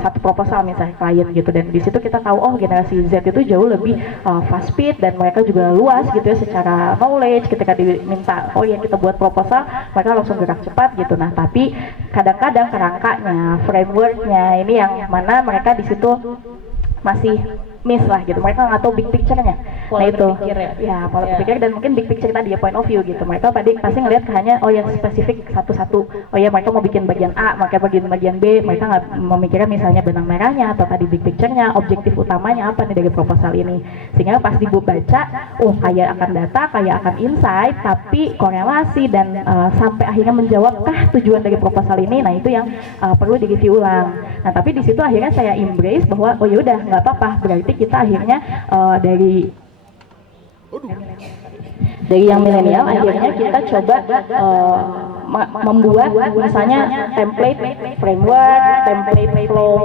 satu proposal misalnya klien gitu, dan di situ kita tahu oh generasi Z itu jauh lebih fast speed dan mereka juga luas gitu ya secara knowledge. Ketika diminta oh ya kita buat proposal mereka langsung gerak cepat gitu. Nah tapi kadang-kadang kerangkanya, frameworknya ini yang mana mereka di situ masih miss lah gitu, mereka nggak tahu big picture-nya. Nah itu ya pola berpikir dan mungkin big picture tadi ya point of view gitu, mereka pasti ngelihat hanya oh yang spesifik satu-satu, oh ya mereka mau bikin bagian A, mereka bagian B, mereka nggak memikirkan misalnya benang merahnya atau tadi big picture-nya, objektif utamanya apa nih dari proposal ini, sehingga pas dibaca oh kayak akan data, kayak akan insight, tapi korelasi dan sampai akhirnya menjawabkah tujuan dari proposal ini. Nah itu yang perlu di-review ulang. Nah tapi di situ akhirnya saya embrace bahwa oh yaudah nggak apa-apa, berarti kita akhirnya dari yang milenial akhirnya kita coba membuat misalnya template framework, template flow.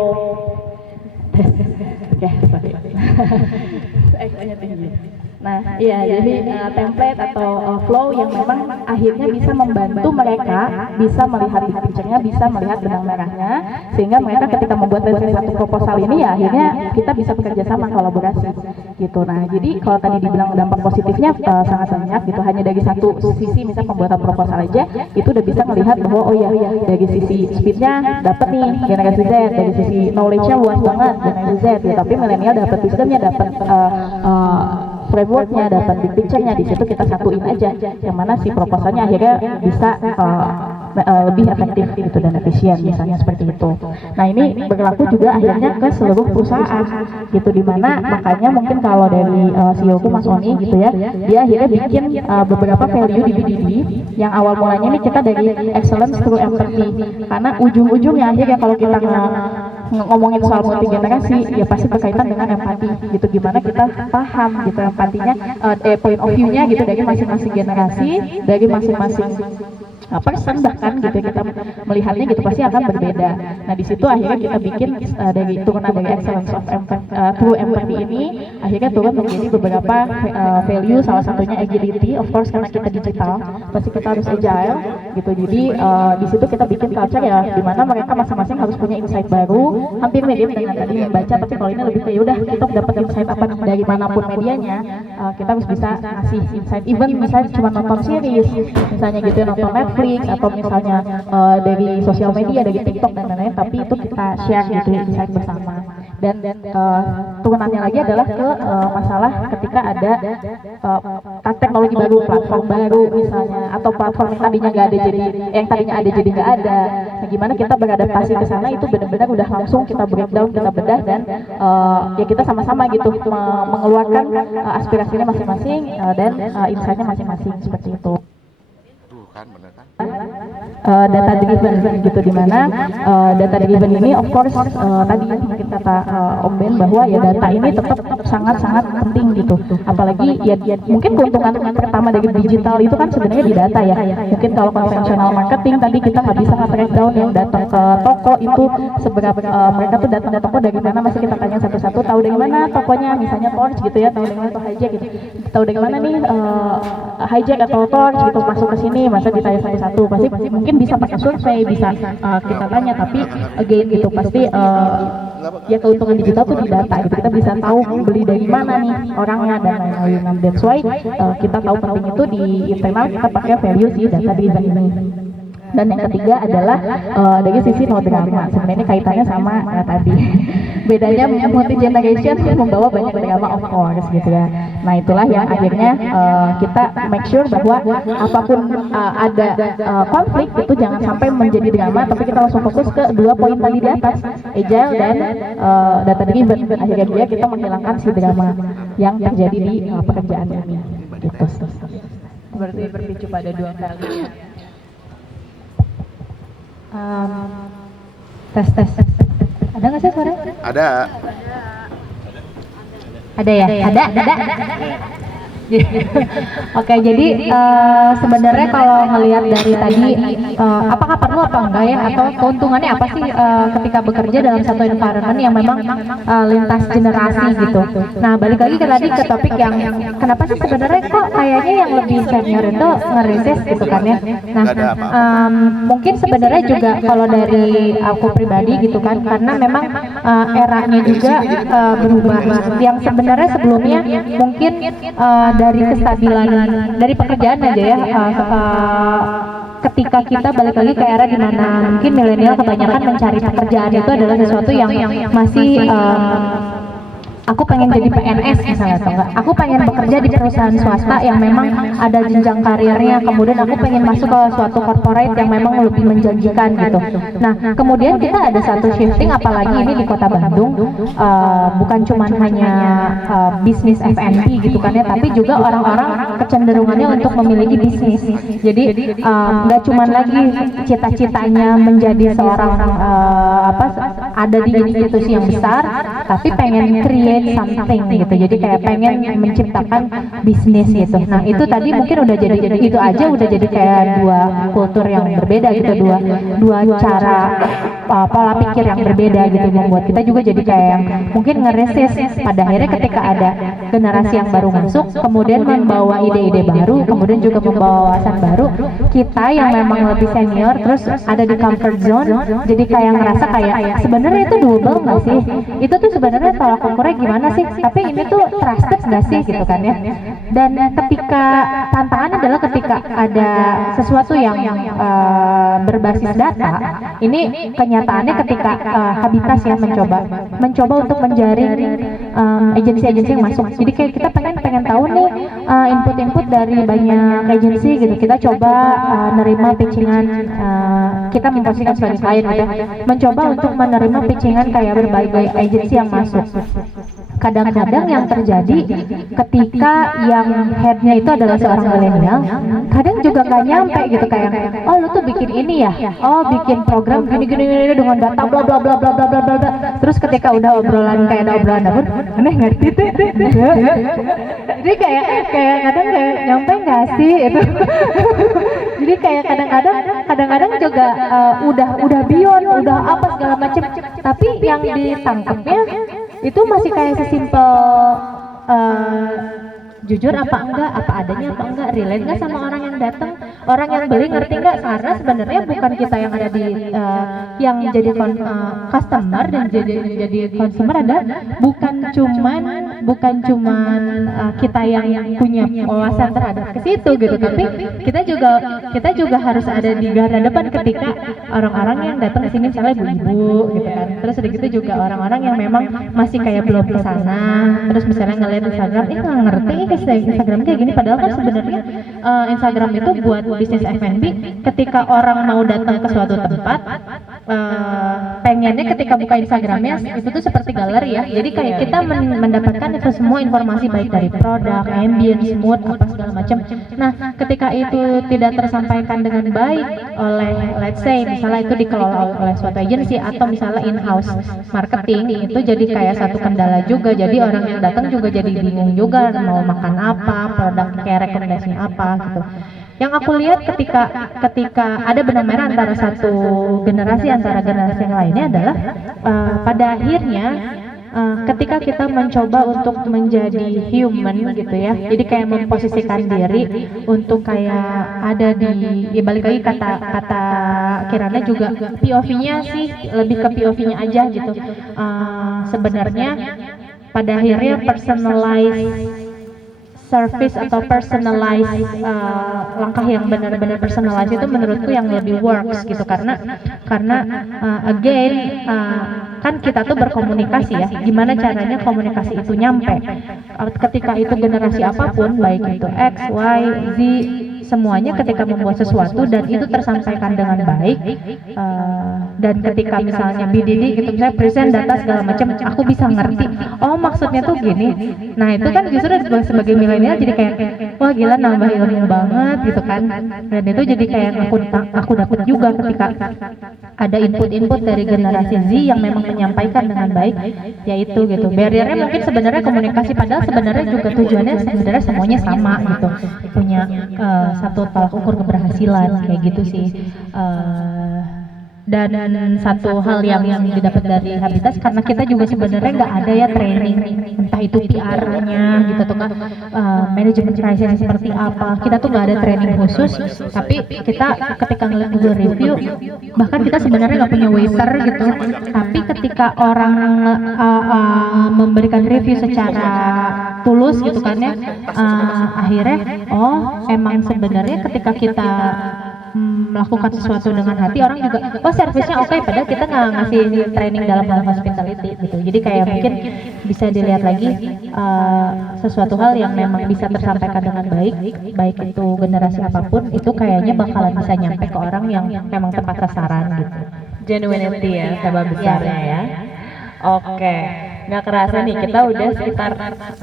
Nah, iya jadi template atau flow yang memang akhirnya bisa membantu mereka bisa melihat big picture-nya, bisa melihat benang merahnya, sehingga mereka ketika membuat satu proposal ini ya akhirnya kita bisa bekerja sama, kolaborasi gitu. Nah, jadi kalau tadi dibilang dampak positifnya sangat banyak gitu, hanya dari satu sisi misalnya pembuatan proposal aja itu udah bisa melihat bahwa oh ya dari sisi speed-nya dapat nih generasi Z, dari sisi knowledge-nya luas banget generasi Z ya, tapi milenial dapat wisdom-nya, dapat framework-nya, dapat big picture-nya. Di situ kita satuin aja yang mana si proposalnya akhirnya bisa lebih efektif gitu dan efisien misalnya seperti itu. Nah ini berlaku juga akhirnya ke seluruh perusahaan gitu, dimana makanya mungkin kalau dari CEO ku Mas Oni gitu ya, dia akhirnya bikin beberapa value di BDD yang awal mulanya nih kita dari excellence through empathy, karena ujung-ujungnya akhirnya kalau kita ngomongin soal multi generasi ya pasti berkaitan dengan empati gitu, gimana kita paham gitu empatinya, point of view-nya gitu dari masing-masing generasi, dari masing-masing person bahkan gitu kita melihatnya gitu pasti akan berbeda. Nah di situ akhirnya kita bikin dari turunan dari excellence of empathy, through empathy ini akhirnya turun menjadi beberapa value, salah satunya agility, of course karena kita digital pasti kita harus agile gitu. Jadi di situ kita bikin culture ya dimana mereka masing-masing harus punya insight baru, hampir mirip dengan tadi membaca, tapi kalau ini lebih kayak udah kita dapat insight apa dari manapun medianya, kita harus bisa ngasih insight, even misalnya cuma nonton series misalnya gitu, nonton Netflix atau misalnya dari sosial media, dari TikTok dan lain-lain, tapi itu kita share gitu insight bersama. Dan turunannya lagi adalah ke masalah ketika ada teknologi baru, platform baru misalnya, atau platform yang tadinya nggak ada jadi yang tadinya ada jadi nggak ada. Nah, gimana kita beradaptasi ke sana itu benar-benar udah langsung kita breakdown, kita bedah dan ya kita sama-sama gitu mengeluarkan aspirasinya masing-masing dan insight-nya masing-masing seperti itu. Data driven gitu, dimana data driven ini of course tadi mungkin kata Om Ben bahwa ya data ini tetap sangat-sangat penting gitu, apalagi ya mungkin keuntungan pertama dari digital itu kan sebenarnya di data ya. Mungkin kalau konvensional marketing tadi kita nggak bisa nge-breakdown yang datang ke toko itu seberapa mereka tuh datang ke toko dari mana, masih kita tanya satu-satu, tahu dari mana tokonya misalnya Torch gitu ya, tahu dari mana tuh Hijack gitu, tahu dari mana nih Hijack atau Torch gitu masuk ke sini, masa ditanya satu-satu, pasti mungkin bisa pakai survei, bisa kita tanya, tapi again gitu pasti ya keuntungan digital tuh di data gitu, kita bisa tahu beli dari mana nih orangnya dan lain-lain. That's why kita tahu penting itu di internal kita pakai value sih data driven ini. Dan yang ketiga adalah dari sisi no drama, sebenarnya kaitannya sama tadi bedanya multi generation membawa banyak drama of course gitu ya. Nah itulah yang akhirnya kita make sure bahwa apapun ada konflik itu jangan sampai menjadi drama, tapi kita langsung fokus ke dua poin tadi di atas, agile dan data driven. Akhirnya dia kita menghilangkan si drama yang terjadi di pekerjaan ini gitu. Berarti berpicu pada dua kali. Tes. Ada nggak sih suara? Ada. Ada ya? Ada. Oke, jadi sebenarnya kalau ngelihat dari tadi, apakah perlu apa enggak ya, atau keuntungannya apa sih ketika bekerja dalam satu environment yang memang lintas generasi gitu. Nah, balik lagi ke tadi ke topik yang kenapa sih sebenarnya kok kayaknya yang lebih senior itu nge-resist gitu kan ya. Nah, mungkin sebenarnya juga kalau dari aku pribadi gitu kan, karena memang eranya juga berubah. Yang sebenarnya sebelumnya mungkin dari kestabilan dari pekerjaan aja ya, ketika kita balik lagi ke era di mana mungkin milenial kebanyakan mencari pekerjaan itu adalah sesuatu yang masih aku pengen jadi PNS misalnya, atau enggak aku pengen bekerja di perusahaan swasta yang memang ada jenjang karirnya, kemudian aku pengen masuk ke suatu corporate yang memang lebih menjanjikan gitu. Nah kemudian kita ada satu shifting, apalagi ini di kota Bandung, bukan cuma hanya bisnis F&B gitu kan ya, tapi juga orang-orang kecenderungannya untuk memiliki bisnis. Jadi nggak cuma lagi cita-citanya menjadi seorang ada di institusi yang besar, tapi pengen create something gitu, jadi kayak pengen menciptakan bisnis gitu. Nah itu tadi mungkin udah jadi itu aja udah jadi kayak dua kultur yang berbeda gitu, dua cara pola pikir yang berbeda gitu, membuat kita juga jadi kayak yang mungkin ngeresist. Pada akhirnya ketika ada generasi yang baru masuk, kemudian membawa ide-ide baru, kemudian juga membawa wawasan baru, kita yang memang lebih senior terus ada di comfort zone, jadi kayak ngerasa kayak sebenarnya itu doable nggak sih, itu tuh sebenarnya tolak ukurnya gimana sih, tapi ini tuh trusted nggak sih gitu kan ya. Dan ketika tantangan adalah ketika ada sesuatu yang berbasis data, ini kenyataannya ketika Habitas ya mencoba untuk menjaring agensi-agensi yang masuk. Jadi kayak kita pengen tahu nih input-input dari banyak agensi gitu. Kita coba nerima pitchingan, kita memposisikan sebagai klien gitu, mencoba untuk menerima pitchingan kayak berbagai agensi yang masuk. Kadang-kadang yang terjadi ketika yang headnya itu adalah seorang milenial, kadang juga nggak nyampe gitu, kayak oh lu tuh bikin ini ya, oh bikin program gini dengan data bla bla bla bla bla bla bla. Terus ketika udah obrolan kayak ada obrolan dapur, aneh ngerti tuh. Jadi kayak kadang kayak nyampe nggak sih itu. Jadi kayak kadang-kadang juga udah beyond, udah apa segala macam, tapi yang ditangkapnya itu masih kayak sesimpel jujur apa enggak, apa adanya apa enggak, relate nggak sama orang yang datang, orang yang beli ngerti nggak, karena sebenarnya bukan kita yang ada di yang jadi customer dan jadi consumer ada bukan cuman kita yang punya wawasan terhadap ke situ gitu, tapi kita juga harus ada di garda depan ketika orang-orang yang datang ke sini misalnya ibu-ibu gitu kan, terus udah gitu juga orang-orang yang memang masih kayak belum ke sana, terus misalnya ngeliat Instagram nggak ngerti Instagram kayak gini, padahal kan sebenarnya Instagram itu buat bisnis F&B. Ketika orang mau datang ke suatu tempat, pengennya ketika buka Instagramnya itu tuh seperti galeri ya, jadi kayak kita mendapatkan itu semua informasi baik dari produk, ambience, mood, apa segala macam. Nah, ketika itu tidak tersampaikan dengan baik oleh let's say misalnya itu dikelola oleh suatu agensi atau misalnya in-house marketing, itu jadi kayak satu kendala juga. Jadi orang yang datang juga jadi bingung juga mau makan apa, produk kayak rekomendasinya apa gitu. Yang aku lihat ketika ada benang merah antara satu generasi yang lainnya adalah pada akhirnya ketika kita mencoba untuk menjadi human gitu ya, jadi kayak memposisikan diri untuk kayak ada di ya balik lagi kata Kirana juga POV-nya sih lebih ke POV-nya aja gitu. Sebenarnya pada akhirnya personalized service atau personalized langkah yang benar-benar personalized itu menurutku yang lebih works gitu, karena again kan kita tuh berkomunikasi ya, gimana caranya komunikasi itu nyampe ketika itu generasi apapun, baik itu X, Y, Z, semuanya ketika membuat sesuatu dan itu tersampaikan dengan baik, dan ketika misalnya BDD gitu misalnya present data segala macam, aku bisa ngerti oh maksudnya tuh gini. Nah itu kan justru sebagai milenial jadi kayak wah gila nambah ilmu banget gitu kan, dan itu jadi kayak aku dapat juga ketika ada input dari generasi Z yang memang menyampaikan dengan baik, yaitu gitu. Barriernya mungkin sebenarnya komunikasi, padahal sebenarnya juga tujuannya sebenarnya semuanya sama gitu, punya satu tolak ukur keberhasilan kayak gitu sih. Dan satu hal yang didapat dari Habitas, karena kita juga sebenarnya nggak ada ya training, entah itu PR-nya gitu tuh kan, manajemen crisis seperti apa, kita tuh nggak ada training khusus. Tapi kita ketika ngeliat Google review, bahkan kita sebenarnya nggak punya waiter gitu, tapi ketika orang memberikan review secara tulus gitu kan ya, akhirnya oh emang sebenarnya ketika kita melakukan sesuatu dengan hati, orang juga oh servisnya oke, padahal kita nggak ngasih training dalam hal hospitality gitu. Jadi kayak mungkin bisa dilihat lagi sesuatu hal yang memang bisa tersampaikan dengan baik itu generasi apapun, itu kayaknya bakalan bisa nyampe ke orang yang memang tepat sasaran gitu. Genuinity ya sebab besarnya ya. Oke, nggak kerasa nih kita udah sekitar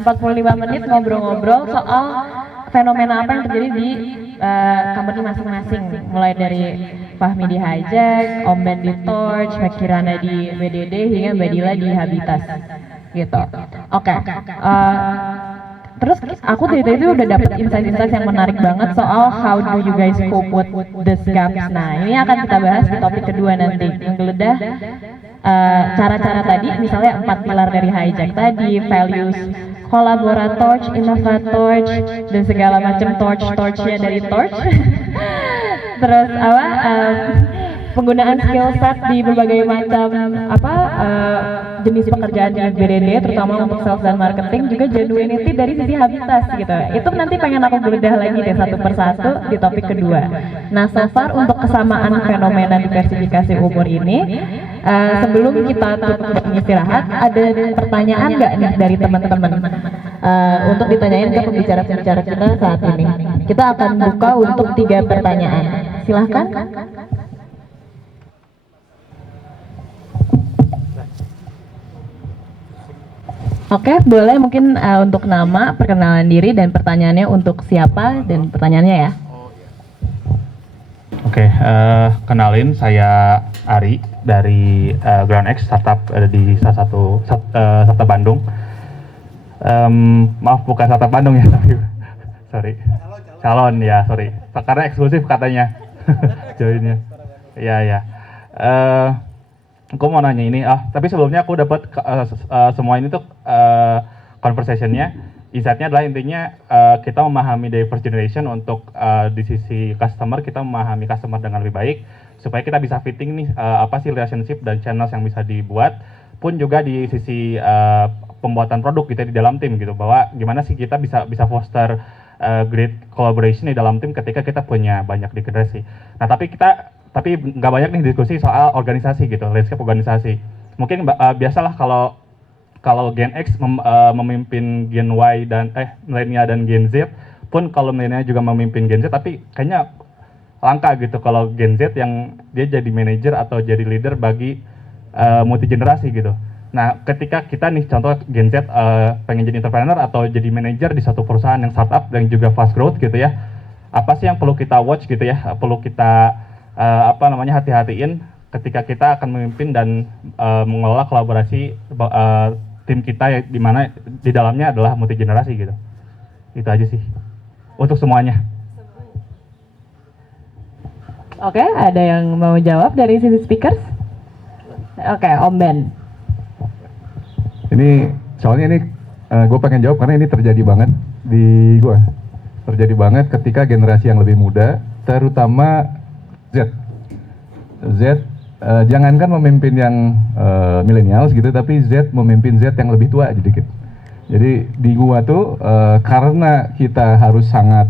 45 menit ngobrol-ngobrol soal fenomena apa yang terjadi di company masing-masing, mulai dari Fahmi di Hijack, Om Ben di Torch, Mbak Kirana di WDD, hingga Mbak Dila di Habitas gitu. Oke. Terus aku dari tadi udah dapet insight-insight yang menarik banget soal how do you guys cope with these gaps. Nah ini akan kita bahas di topik kedua nanti, menggeledah cara-cara tadi, misalnya 4 pilar dari Hijack tadi, values kolaborator, inovator, dan segala macam torch-torchnya dari Torch. Terus apa? penggunaan skill set di berbagai macam jenis pekerjaan di BDD, terutama untuk sales dan marketing, juga genuinity dari sisi habitas gitu. Itu nanti pengen aku bedah lagi deh satu persatu di topik kedua. Nah, so far untuk kesamaan fenomena diversifikasi umur ini, sebelum kita tutup istirahat, ada pertanyaan nggak nih dari teman-teman untuk ditanyain ke pembicara-pembicara kita saat ini? Kita akan buka untuk 3 pertanyaan. Silahkan. Oke, boleh mungkin untuk nama, perkenalan diri, dan pertanyaannya untuk siapa dan pertanyaannya ya. Oke, kenalin saya Ari dari GroundX startup di salah satu startup Bandung. Maaf bukan startup Bandung ya, tapi sorry. Calon ya, sorry. Karena eksklusif katanya joinnya. Iya. Aku mau nanya ini, tapi sebelumnya aku dapat semua ini tuh conversationnya, insight-nya adalah intinya kita memahami diverse generation untuk di sisi customer, kita memahami customer dengan lebih baik, supaya kita bisa fitting nih apa sih relationship dan channels yang bisa dibuat, pun juga di sisi pembuatan produk kita di dalam tim gitu, bahwa gimana sih kita bisa foster great collaboration di dalam tim ketika kita punya banyak generasi. Nah, tapi nggak banyak nih diskusi soal organisasi gitu, landscape organisasi. Mungkin biasalah kalau Gen X memimpin Gen Y dan milenial dan Gen Z, pun kalau milenial juga memimpin Gen Z, tapi kayaknya langka gitu kalau Gen Z yang dia jadi manajer atau jadi leader bagi multi generasi gitu. Nah, ketika kita nih contoh Gen Z pengen jadi entrepreneur atau jadi manajer di satu perusahaan yang startup dan juga fast growth gitu ya, apa sih yang perlu kita watch gitu ya, perlu kita hati-hatiin ketika kita akan memimpin dan mengelola kolaborasi tim kita ya, di mana di dalamnya adalah multi generasi gitu. Itu aja sih untuk semuanya. Oke, ada yang mau jawab dari sisi speakers? Oke, Om Ben. Soalnya ini gue pengen jawab karena ini terjadi banget di gue. Terjadi banget ketika generasi yang lebih muda, terutama Z, jangankan memimpin yang millennials gitu, tapi Z memimpin Z yang lebih tua sedikit. Jadi di gua tuh karena kita harus sangat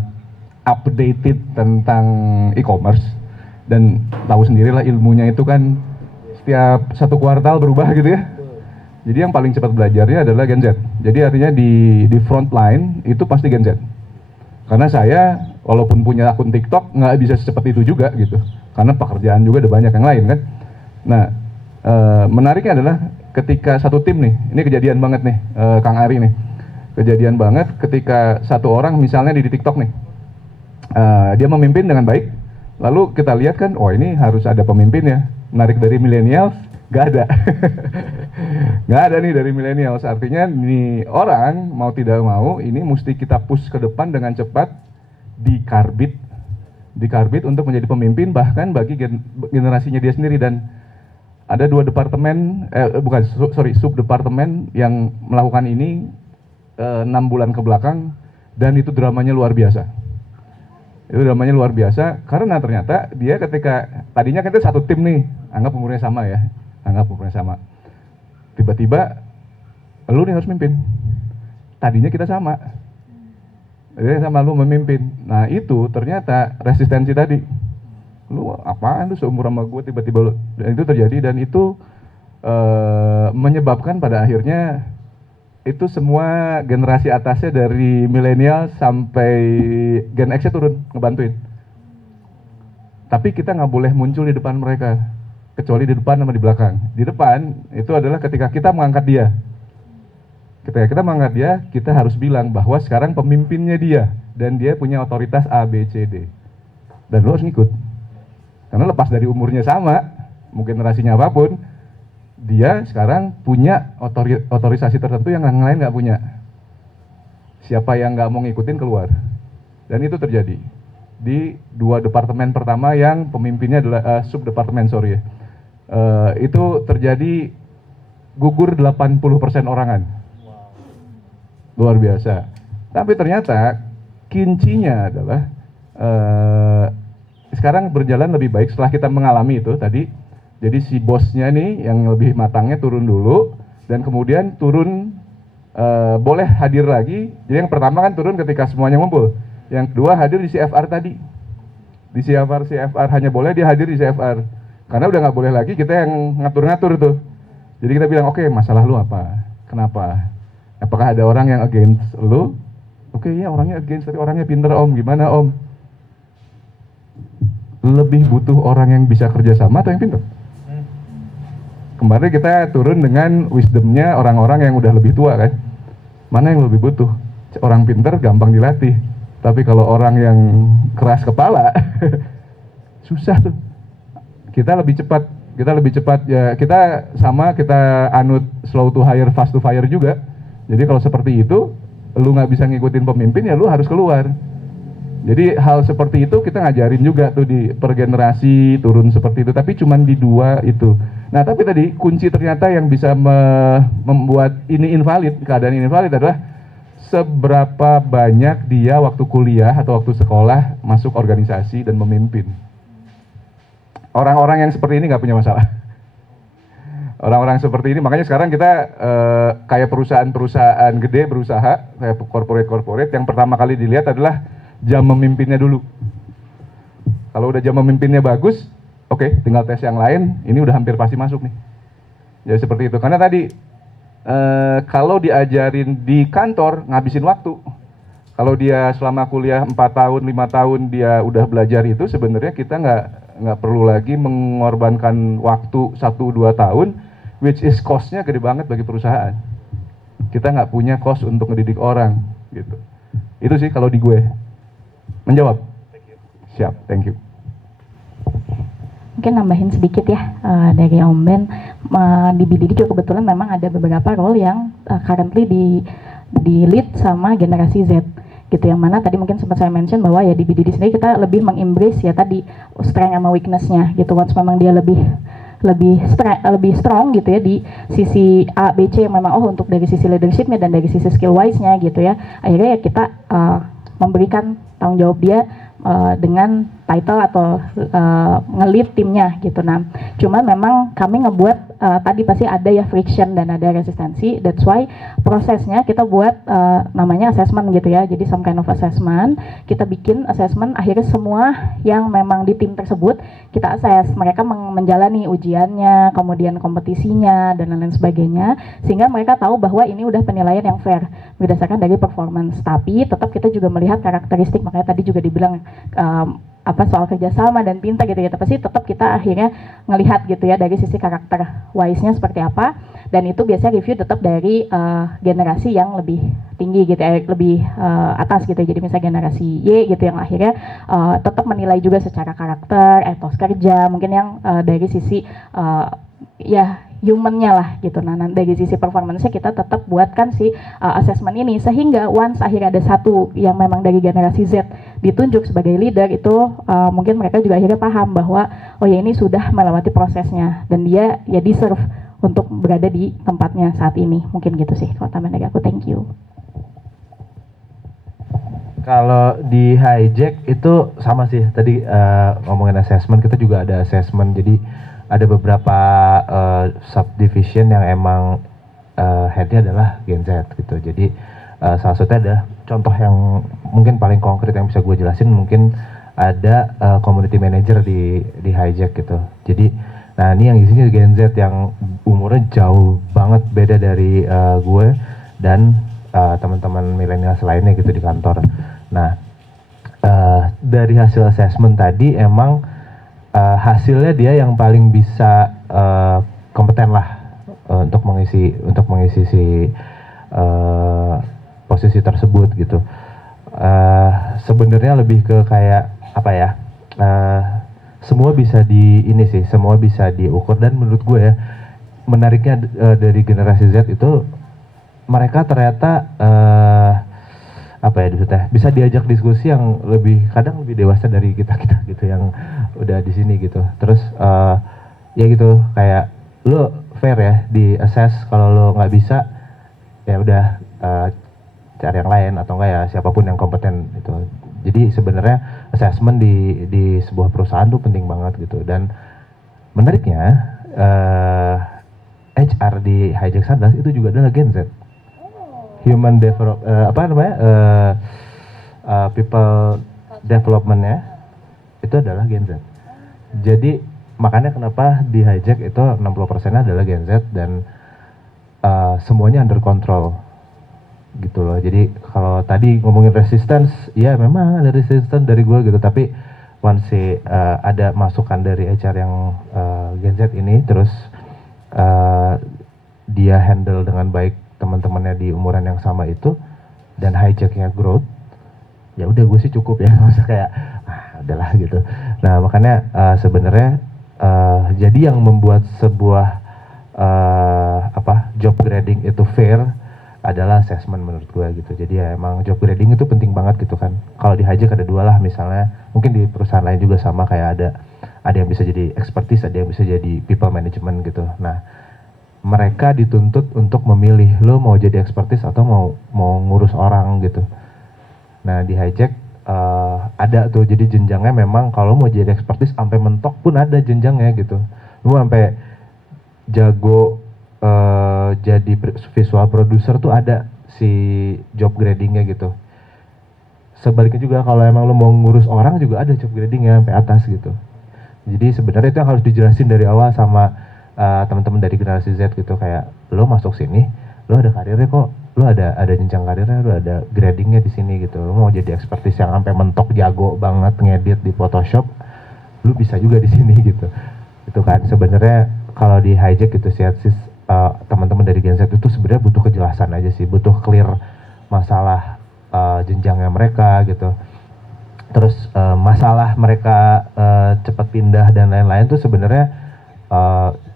updated tentang e-commerce, dan tahu sendirilah ilmunya itu kan setiap 1 kuartal berubah gitu ya. Jadi yang paling cepat belajarnya adalah Gen Z. Jadi artinya di front line itu pasti Gen Z. Karena saya walaupun punya akun TikTok nggak bisa secepat itu juga gitu, karena pekerjaan juga ada banyak yang lain kan. Nah, menariknya adalah ketika satu tim nih, ini kejadian banget nih, Kang Ari nih, kejadian banget ketika satu orang misalnya di TikTok nih, dia memimpin dengan baik, lalu kita lihat kan, oh ini harus ada pemimpinnya, menarik dari millennials, nggak ada. Nggak ada nih dari millennials, artinya nih orang mau tidak mau ini mesti kita push ke depan dengan cepat, dikarbit untuk menjadi pemimpin bahkan bagi generasinya dia sendiri. Dan ada 2 departemen, sub departemen yang melakukan ini 6 bulan ke belakang, dan itu dramanya luar biasa. Itu dramanya luar biasa karena ternyata dia ketika tadinya kita satu tim nih, anggap umurnya sama ya, tiba-tiba lu nih harus mimpin. Tadinya kita sama lu memimpin. Nah itu ternyata resistensi tadi. Lu apaan lu seumur sama gue tiba-tiba lu. Dan itu terjadi, dan itu menyebabkan pada akhirnya itu semua generasi atasnya dari milenial sampai Gen X turun ngebantuin. Tapi kita nggak boleh muncul di depan mereka, kecuali di depan sama di belakang. Di depan itu adalah ketika kita mengangkat dia. Ketika kita mengangkat dia, kita harus bilang bahwa sekarang pemimpinnya dia, dan dia punya otoritas A, B, C, D. Dan lo harus ngikut. Karena lepas dari umurnya sama, mungkin generasinya apapun, dia sekarang punya otorisasi tertentu yang lain nggak punya. Siapa yang nggak mau ngikutin keluar. Dan itu terjadi di 2 departemen pertama yang pemimpinnya adalah sub departemen itu terjadi gugur 80% orangan. Luar biasa. Tapi ternyata kuncinya adalah sekarang berjalan lebih baik setelah kita mengalami itu tadi. Jadi si bosnya nih yang lebih matangnya turun dulu, dan kemudian turun boleh hadir lagi. Jadi yang pertama kan turun ketika semuanya ngumpul. Yang kedua hadir di CFR tadi. Di CFR hanya boleh dia hadir di CFR. Karena udah nggak boleh lagi kita yang ngatur-ngatur tuh. Jadi kita bilang, oke, masalah lu apa? Kenapa? Apakah ada orang yang against lu? Oke, ya orangnya against, tapi orangnya pinter om. Gimana om? Lebih butuh orang yang bisa kerjasama atau yang pinter? Kemarin kita turun dengan wisdomnya orang-orang yang udah lebih tua kan. Mana yang lebih butuh? Orang pinter gampang dilatih. Tapi kalau orang yang keras kepala, susah tuh. Kita lebih cepat ya. Kita anut slow to hire, fast to fire juga. Jadi kalau seperti itu, lu nggak bisa ngikutin pemimpin ya lu harus keluar. Jadi hal seperti itu kita ngajarin juga tuh di per generasi turun seperti itu, tapi cuman di 2 itu. Nah tapi tadi kunci ternyata yang bisa membuat ini invalid, keadaan ini invalid adalah seberapa banyak dia waktu kuliah atau waktu sekolah masuk organisasi dan memimpin. Orang-orang yang seperti ini nggak punya masalah. Orang-orang seperti ini, makanya sekarang kita kayak perusahaan-perusahaan gede berusaha, kayak corporate yang pertama kali dilihat adalah jam memimpinnya dulu. Kalau udah jam memimpinnya bagus, oke, tinggal tes yang lain, ini udah hampir pasti masuk nih. Ya seperti itu, karena tadi kalau diajarin di kantor ngabisin waktu. Kalau dia selama kuliah 4 tahun, 5 tahun dia udah belajar itu, sebenarnya kita nggak perlu lagi mengorbankan waktu 1-2 tahun, which is cost-nya gede banget bagi perusahaan. Kita nggak punya cost untuk ngedidik orang, gitu. Itu sih kalau di gue. Menjawab? Siap, thank you. Mungkin nambahin sedikit ya dari Om Ben, di BDD juga kebetulan memang ada beberapa role yang currently di lead sama generasi Z gitu, yang mana tadi mungkin sempat saya mention bahwa ya di BDD sendiri kita lebih mengembrace ya tadi strength sama weakness-nya gitu. Once memang dia lebih strong gitu ya di sisi A, B, C yang memang untuk dari sisi leadership-nya dan dari sisi skill wise-nya gitu ya, akhirnya ya kita memberikan tanggung jawab dia dengan title atau nge-lead timnya gitu. Nah, cuman memang kami ngebuat tadi pasti ada ya friction dan ada resistensi. That's why prosesnya kita buat namanya assessment gitu ya. Jadi some kind of assessment. Kita bikin assessment, akhirnya semua yang memang di tim tersebut kita assess. Mereka menjalani ujiannya, kemudian kompetisinya dan lain-lain sebagainya, sehingga mereka tahu bahwa ini udah penilaian yang fair berdasarkan dari performance. Tapi tetap kita juga melihat karakteristik, makanya tadi juga dibilang soal kerjasama dan pintar gitu ya, tapi tetap kita akhirnya ngelihat gitu ya dari sisi karakter wise-nya seperti apa, dan itu biasanya review tetap dari generasi yang lebih tinggi gitu ya, lebih atas gitu ya. Jadi misalnya generasi Y gitu yang akhirnya tetap menilai juga secara karakter, etos kerja, mungkin yang dari sisi ya human-nya lah gitu. Nah, dari sisi performance-nya kita tetap buatkan si assessment ini, sehingga once akhirnya ada satu yang memang dari generasi Z ditunjuk sebagai leader itu mungkin mereka juga akhirnya paham bahwa oh ya ini sudah melewati prosesnya dan dia ya deserve untuk berada di tempatnya saat ini. Mungkin gitu sih kalau tambahan dari aku. Thank you. Kalau di hijack itu sama sih, tadi ngomongin assessment, kita juga ada assessment. Jadi ada beberapa subdivision yang emang headnya adalah Gen Z gitu. Jadi salah satunya ada contoh yang mungkin paling konkret yang bisa gue jelasin, mungkin ada community manager di hijack gitu. Jadi nah ini yang isinya Gen Z yang umurnya jauh banget beda dari gue dan teman-teman milenial lainnya gitu di kantor. Nah dari hasil assessment tadi emang hasilnya dia yang paling bisa kompeten lah untuk mengisi si posisi tersebut gitu. Sebenarnya lebih ke kayak apa ya? Semua bisa semua bisa diukur, dan menurut gue ya menariknya dari generasi Z itu mereka ternyata bisa diajak diskusi yang kadang lebih dewasa dari kita gitu yang udah di sini gitu. Terus ya gitu, kayak lo fair ya di assess, kalau lo nggak bisa ya udah cari yang lain atau enggak ya siapapun yang kompeten gitu. Jadi sebenarnya assessment di sebuah perusahaan tuh penting banget gitu. Dan menariknya HR di Hijack Sunrise itu juga adalah Gen Z. Human develop people development-nya itu adalah Gen Z. Jadi makanya kenapa di Hijack itu 60% adalah Gen Z dan semuanya under control gitu loh. Jadi kalau tadi ngomongin resistance, ya memang ada resistance dari gue gitu, tapi once ada masukan dari HR yang Gen Z ini, terus dia handle dengan baik teman-temannya di umuran yang sama itu, dan Hijacknya growth, ya udah gue sih cukup ya, nggak usah kayak udahlah gitu. Nah makanya sebenarnya jadi yang membuat sebuah job grading itu fair adalah assessment menurut gue gitu. Jadi ya emang job grading itu penting banget gitu kan. Kalau di Hijack ada dua lah misalnya, mungkin di perusahaan lain juga sama, kayak ada yang bisa jadi expertise, ada yang bisa jadi people management gitu. Nah mereka dituntut untuk memilih, lo mau jadi expertise atau mau ngurus orang gitu. Nah di Hijack ada tuh, jadi jenjangnya memang kalau mau jadi expertise sampai mentok pun ada jenjangnya gitu. Lo sampai jago jadi visual producer tuh ada si job gradingnya gitu. Sebaliknya juga kalau emang lo mau ngurus orang juga ada job gradingnya sampai atas gitu. Jadi sebenarnya itu yang harus dijelasin dari awal sama teman-teman dari generasi Z gitu, kayak lo masuk sini, lo ada karirnya kok, lo ada jenjang karirnya, lo ada gradingnya di sini gitu. Lo mau jadi expertise yang sampai mentok jago banget ngedit di Photoshop, lo bisa juga di sini gitu. Itu kan sebenarnya kalau di Hijack gitu sih, teman-teman dari Gen Z itu sebenarnya butuh kejelasan aja sih, butuh clear masalah jenjangnya mereka gitu. Terus masalah mereka cepat pindah dan lain-lain tuh sebenarnya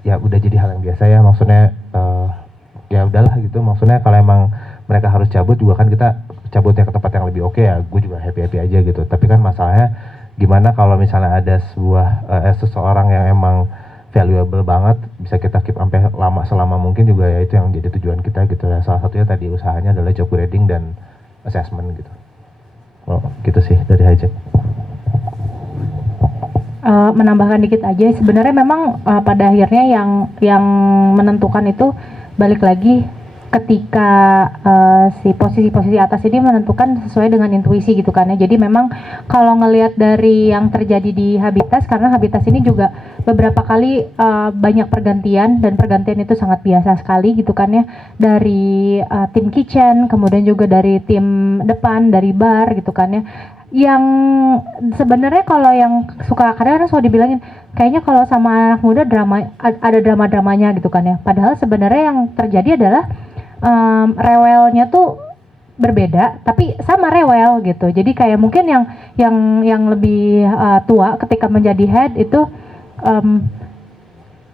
ya udah jadi hal yang biasa ya, maksudnya ya udahlah gitu. Maksudnya kalau emang mereka harus cabut juga kan kita cabutnya ke tempat yang lebih oke ya, gue juga happy aja gitu. Tapi kan masalahnya gimana kalau misalnya ada seseorang yang emang valuable banget, bisa kita keep sampai selama mungkin juga, ya itu yang jadi tujuan kita gitu ya. Salah satunya tadi usahanya adalah job grading dan assessment gitu. Oh, gitu sih dari Hijack. Menambahkan dikit aja, sebenarnya memang pada akhirnya yang menentukan itu balik lagi ketika si posisi-posisi atas ini menentukan sesuai dengan intuisi gitu kan ya. Jadi memang kalau ngelihat dari yang terjadi di Habitas, karena Habitas ini juga beberapa kali banyak pergantian, dan pergantian itu sangat biasa sekali gitu kan ya, dari tim kitchen, kemudian juga dari tim depan, dari bar gitu kan ya. Yang sebenarnya kalau yang suka kadang-kadang suka dibilangin kayaknya kalau sama anak muda ada drama-dramanya gitu kan ya. Padahal sebenarnya yang terjadi adalah rewelnya tuh berbeda tapi sama rewel gitu. Jadi kayak mungkin yang lebih tua ketika menjadi head itu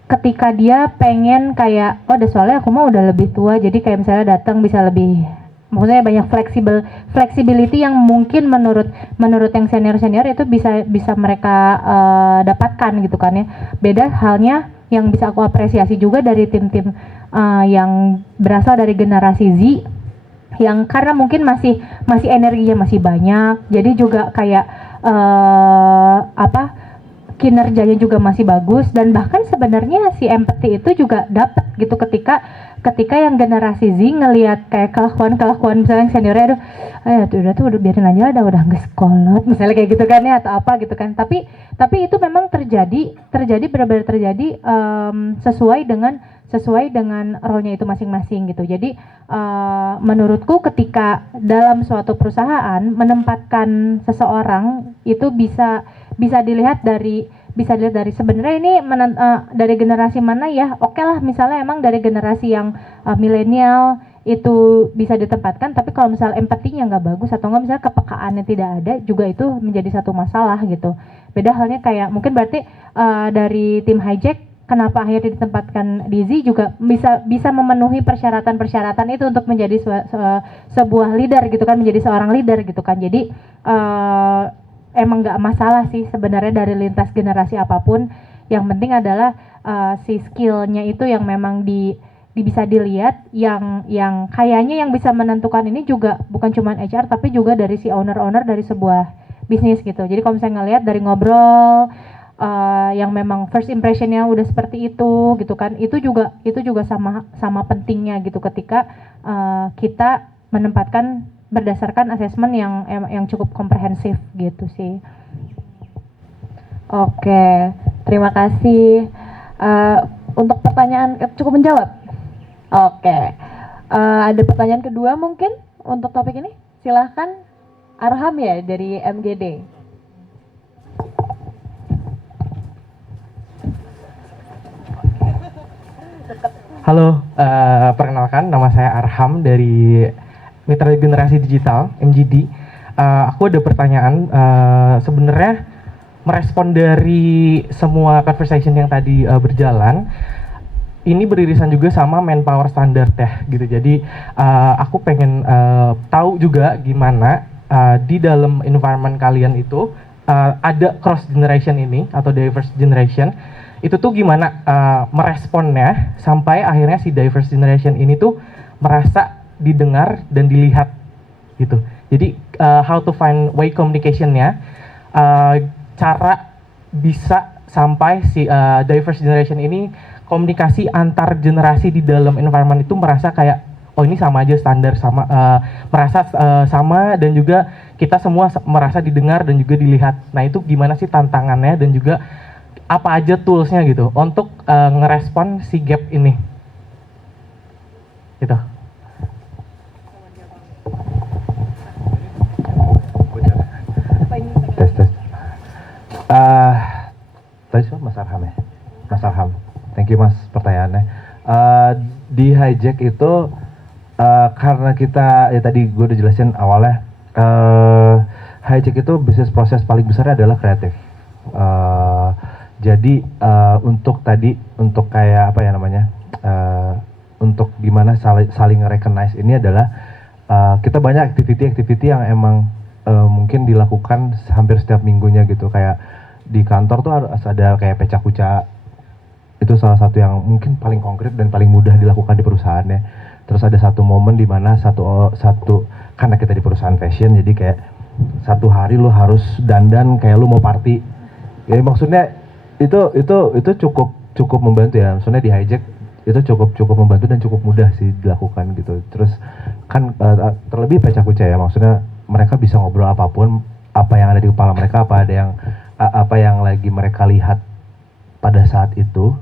ketika dia pengen kayak soalnya aku mah udah lebih tua, jadi kayak misalnya datang bisa lebih, maksudnya banyak flexibility yang mungkin menurut yang senior itu bisa mereka dapatkan gitu kan ya. Beda halnya yang bisa aku apresiasi juga dari tim-tim yang berasal dari generasi Z, yang karena mungkin masih energinya masih banyak, jadi juga kayak kinerjanya juga masih bagus, dan bahkan sebenarnya si empathy itu juga dapat gitu ketika yang generasi Z ngelihat kayak kelakuan misalnya yang seniornya udah biarin aja, udah nggak sekolot misalnya kayak gitu kan ya, atau apa gitu kan. Tapi itu memang terjadi benar-benar terjadi sesuai dengan role-nya itu masing-masing gitu. Jadi menurutku ketika dalam suatu perusahaan menempatkan seseorang itu bisa dilihat dari sebenarnya ini dari generasi mana ya. Oke lah misalnya emang dari generasi yang milenial itu bisa ditempatkan, tapi kalau misalnya empatinya nggak bagus atau nggak misalnya kepekaannya tidak ada, juga itu menjadi satu masalah gitu. Beda halnya kayak mungkin berarti dari tim Hijack kenapa akhirnya ditempatkan di Z juga bisa memenuhi persyaratan itu untuk menjadi sebuah leader gitu kan, menjadi seorang leader gitu kan. Jadi emang nggak masalah sih sebenarnya dari lintas generasi apapun. Yang penting adalah si skillnya itu yang memang bisa dilihat, yang kayaknya yang bisa menentukan ini juga bukan cuma HR tapi juga dari si owner dari sebuah bisnis gitu. Jadi kalau misalnya ngelihat dari ngobrol yang memang first impressionnya udah seperti itu gitu kan, itu juga sama pentingnya gitu ketika kita menempatkan berdasarkan asesmen yang cukup komprehensif gitu sih. Oke, terima kasih. Untuk pertanyaan cukup menjawab. Oke, ada pertanyaan kedua mungkin untuk topik ini. Silahkan, Arham ya dari MGD. Halo, perkenalkan nama saya Arham dari Mitra Generasi Digital MGD. Aku ada pertanyaan, sebenarnya merespon dari semua conversation yang tadi berjalan, ini beririsan juga sama manpower standard ya gitu. Jadi aku pengen tahu juga gimana di dalam environment kalian itu ada cross generation ini atau diverse generation. Itu tuh gimana meresponnya sampai akhirnya si diverse generation ini tuh merasa didengar dan dilihat gitu. Jadi how to find way communication-nya, cara bisa sampai si diverse generation ini komunikasi antar generasi di dalam environment itu merasa kayak oh ini sama aja standar, sama merasa sama, dan juga kita semua merasa didengar dan juga dilihat. Nah itu gimana sih tantangannya dan juga apa aja toolsnya gitu untuk ngerespon si gap ini gitu. Tes. Tadi siapa? Mas Arham ya? Mas Arham. Thank you Mas pertanyaannya. Di hijack itu karena kita ya tadi gue udah jelasin awalnya, hijack itu bisnis proses paling besar adalah kreatif. Jadi untuk kayak apa ya namanya, untuk gimana saling recognize ini adalah kita banyak activity yang emang mungkin dilakukan hampir setiap minggunya gitu. Kayak di kantor tuh harus ada kayak pecah kuca, itu salah satu yang mungkin paling konkret dan paling mudah dilakukan di perusahaannya. Terus ada satu momen di mana satu karena kita di perusahaan fashion, jadi kayak satu hari lu harus dandan kayak lu mau party. Ya maksudnya itu cukup membantu ya. Maksudnya di hijack itu cukup membantu dan cukup mudah sih dilakukan gitu. Terus kan terlebih pecah kuca ya, maksudnya mereka bisa ngobrol apapun, apa yang ada di kepala mereka, apa yang lagi mereka lihat pada saat itu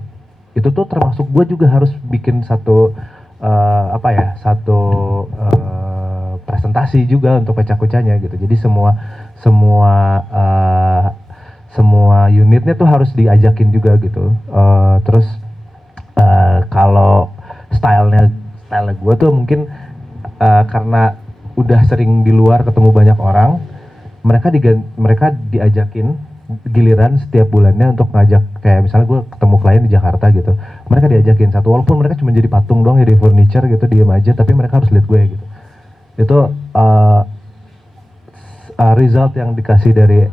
tuh termasuk gue juga harus bikin satu presentasi juga untuk pecah kucanya gitu. Jadi semua unitnya tuh harus diajakin juga gitu. Terus kalau style gue tuh mungkin karena udah sering di luar ketemu banyak orang, mereka diajakin giliran setiap bulannya untuk ngajak, kayak misalnya gue ketemu klien di Jakarta gitu, mereka diajakin satu, walaupun mereka cuma jadi patung doang, jadi furniture gitu, diem aja, tapi mereka harus lihat gue gitu. Itu result yang dikasih dari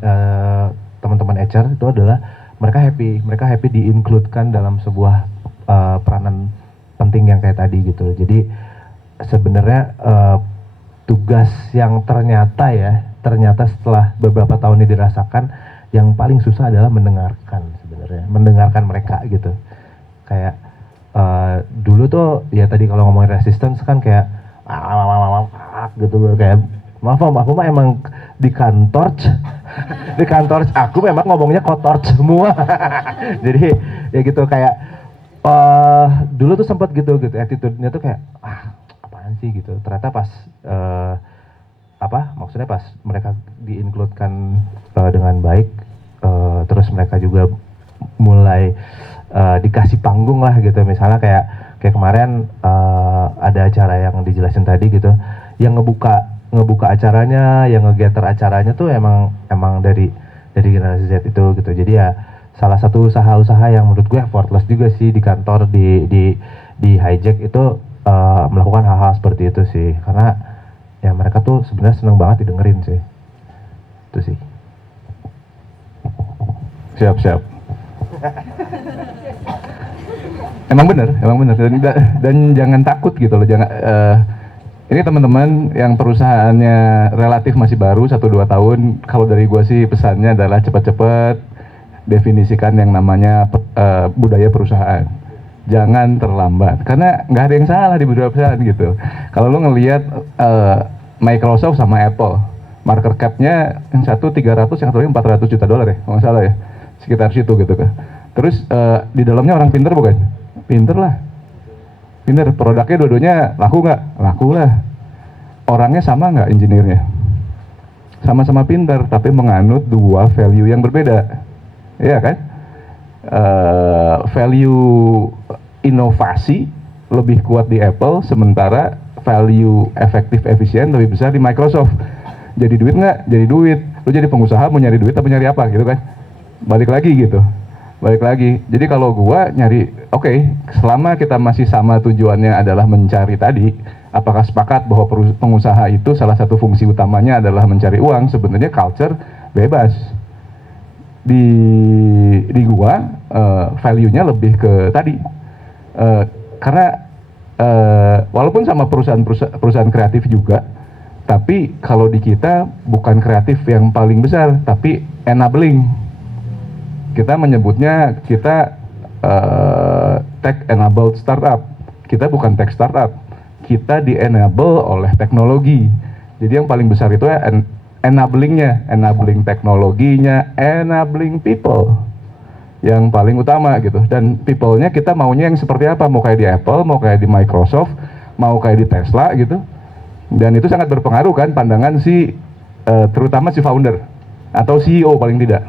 teman-teman HR itu adalah mereka happy di-include-kan dalam sebuah peranan penting yang kayak tadi gitu. Jadi sebenarnya tugas yang ternyata setelah beberapa tahun ini dirasakan, yang paling susah adalah mendengarkan mereka gitu. Kayak dulu tuh ya tadi kalau ngomongin resistance kan kayak gitu, kayak maaf aku mah emang di kantor aku memang ngomongnya kotor semua. Jadi ya gitu, kayak dulu tuh sempat gitu attitude-nya tuh kayak apaan sih gitu. Ternyata pas maksudnya pas mereka di-include-kan dengan baik, terus mereka juga mulai dikasih panggung lah gitu. Misalnya kayak kemarin ada acara yang dijelasin tadi gitu, yang ngebuka acaranya, yang nge-gather acaranya tuh emang dari generasi Z itu gitu. Jadi ya salah satu usaha-usaha yang menurut gue effortless juga sih di kantor di hijack itu melakukan hal-hal seperti itu sih, karena ya mereka tuh sebenarnya seneng banget didengerin sih. Itu sih. Siap. Emang bener dan jangan takut gitu loh, ini teman-teman yang perusahaannya relatif masih baru 1-2 tahun, kalau dari gue sih pesannya adalah cepat-cepat definisikan yang namanya budaya perusahaan. Jangan terlambat, karena nggak ada yang salah di budaya perusahaan gitu. Kalau lo ngelihat Microsoft sama Apple, market cap-nya yang satu 300, yang satu lagi 400 juta dolar ya, kalau nggak salah ya, sekitar situ gitu kan. Terus di dalamnya orang pinter bukan? Pinter lah. Pinter, produknya dua-duanya laku nggak? Laku lah. Orangnya sama nggak engineer-nya? Sama-sama pinter, tapi menganut dua value yang berbeda. Iya kan? Value inovasi lebih kuat di Apple, sementara value efektif efisien lebih besar di Microsoft. Jadi duit nggak? Jadi duit. Lu jadi pengusaha mau nyari duit atau nyari apa gitu kan? Balik lagi gitu. Balik lagi. Jadi kalau gua nyari, oke, selama kita masih sama tujuannya adalah mencari tadi, apakah sepakat bahwa pengusaha itu salah satu fungsi utamanya adalah mencari uang? Sebenarnya culture bebas. Di gua value-nya lebih ke tadi. Karena walaupun sama perusahaan kreatif juga, tapi kalau di kita bukan kreatif yang paling besar, tapi enabling. Kita menyebutnya kita tech enabled startup. Kita bukan tech startup, kita di enable oleh teknologi. Jadi yang paling besar itu enablingnya, enabling teknologinya, enabling people yang paling utama gitu. Dan people-nya kita maunya yang seperti apa? Mau kayak di Apple, mau kayak di Microsoft, mau kayak di Tesla gitu. Dan itu sangat berpengaruh kan pandangan si terutama si founder atau CEO paling tidak.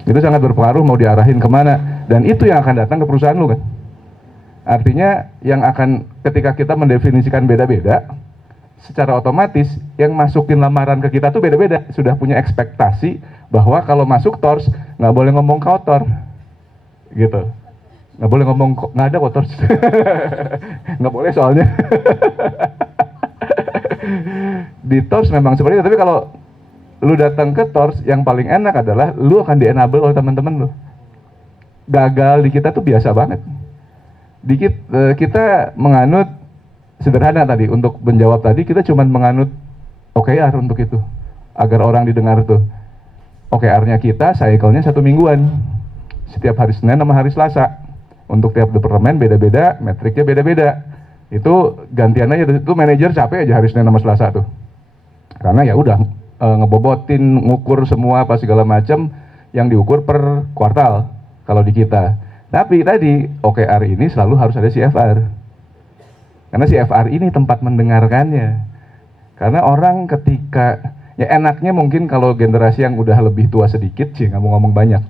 Itu sangat berpengaruh mau diarahin kemana, dan itu yang akan datang ke perusahaan lu kan. Artinya yang akan, ketika kita mendefinisikan beda-beda, secara otomatis yang masukin lamaran ke kita tuh beda-beda. Sudah punya ekspektasi bahwa kalau masuk Tors nggak boleh ngomong kotor gitu, nggak boleh ngomong nggak ada kotor nggak boleh soalnya di Tors memang seperti itu. Tapi kalau lu datang ke Tors, yang paling enak adalah lu akan di-enable oleh teman-teman lu. Gagal di kita tuh biasa banget. Dikit kita menganut sederhana tadi, untuk menjawab tadi kita cuma menganut OKR untuk itu, agar orang didengar tuh. OKR-nya kita cycle-nya 1 mingguan, setiap hari Senin sama hari Selasa. Untuk tiap departemen beda-beda, metriknya beda-beda. Itu gantian aja, itu manajer capek aja hari Senin sama Selasa tuh, karena ya udah ngebobotin, ngukur semua apa segala macam yang diukur per kuartal kalau di kita. Tapi tadi OKR ini selalu harus ada CFR, karena CFR ini tempat mendengarkannya. Karena orang ketika, ya enaknya mungkin kalau generasi yang udah lebih tua sedikit sih, nggak mau ngomong banyak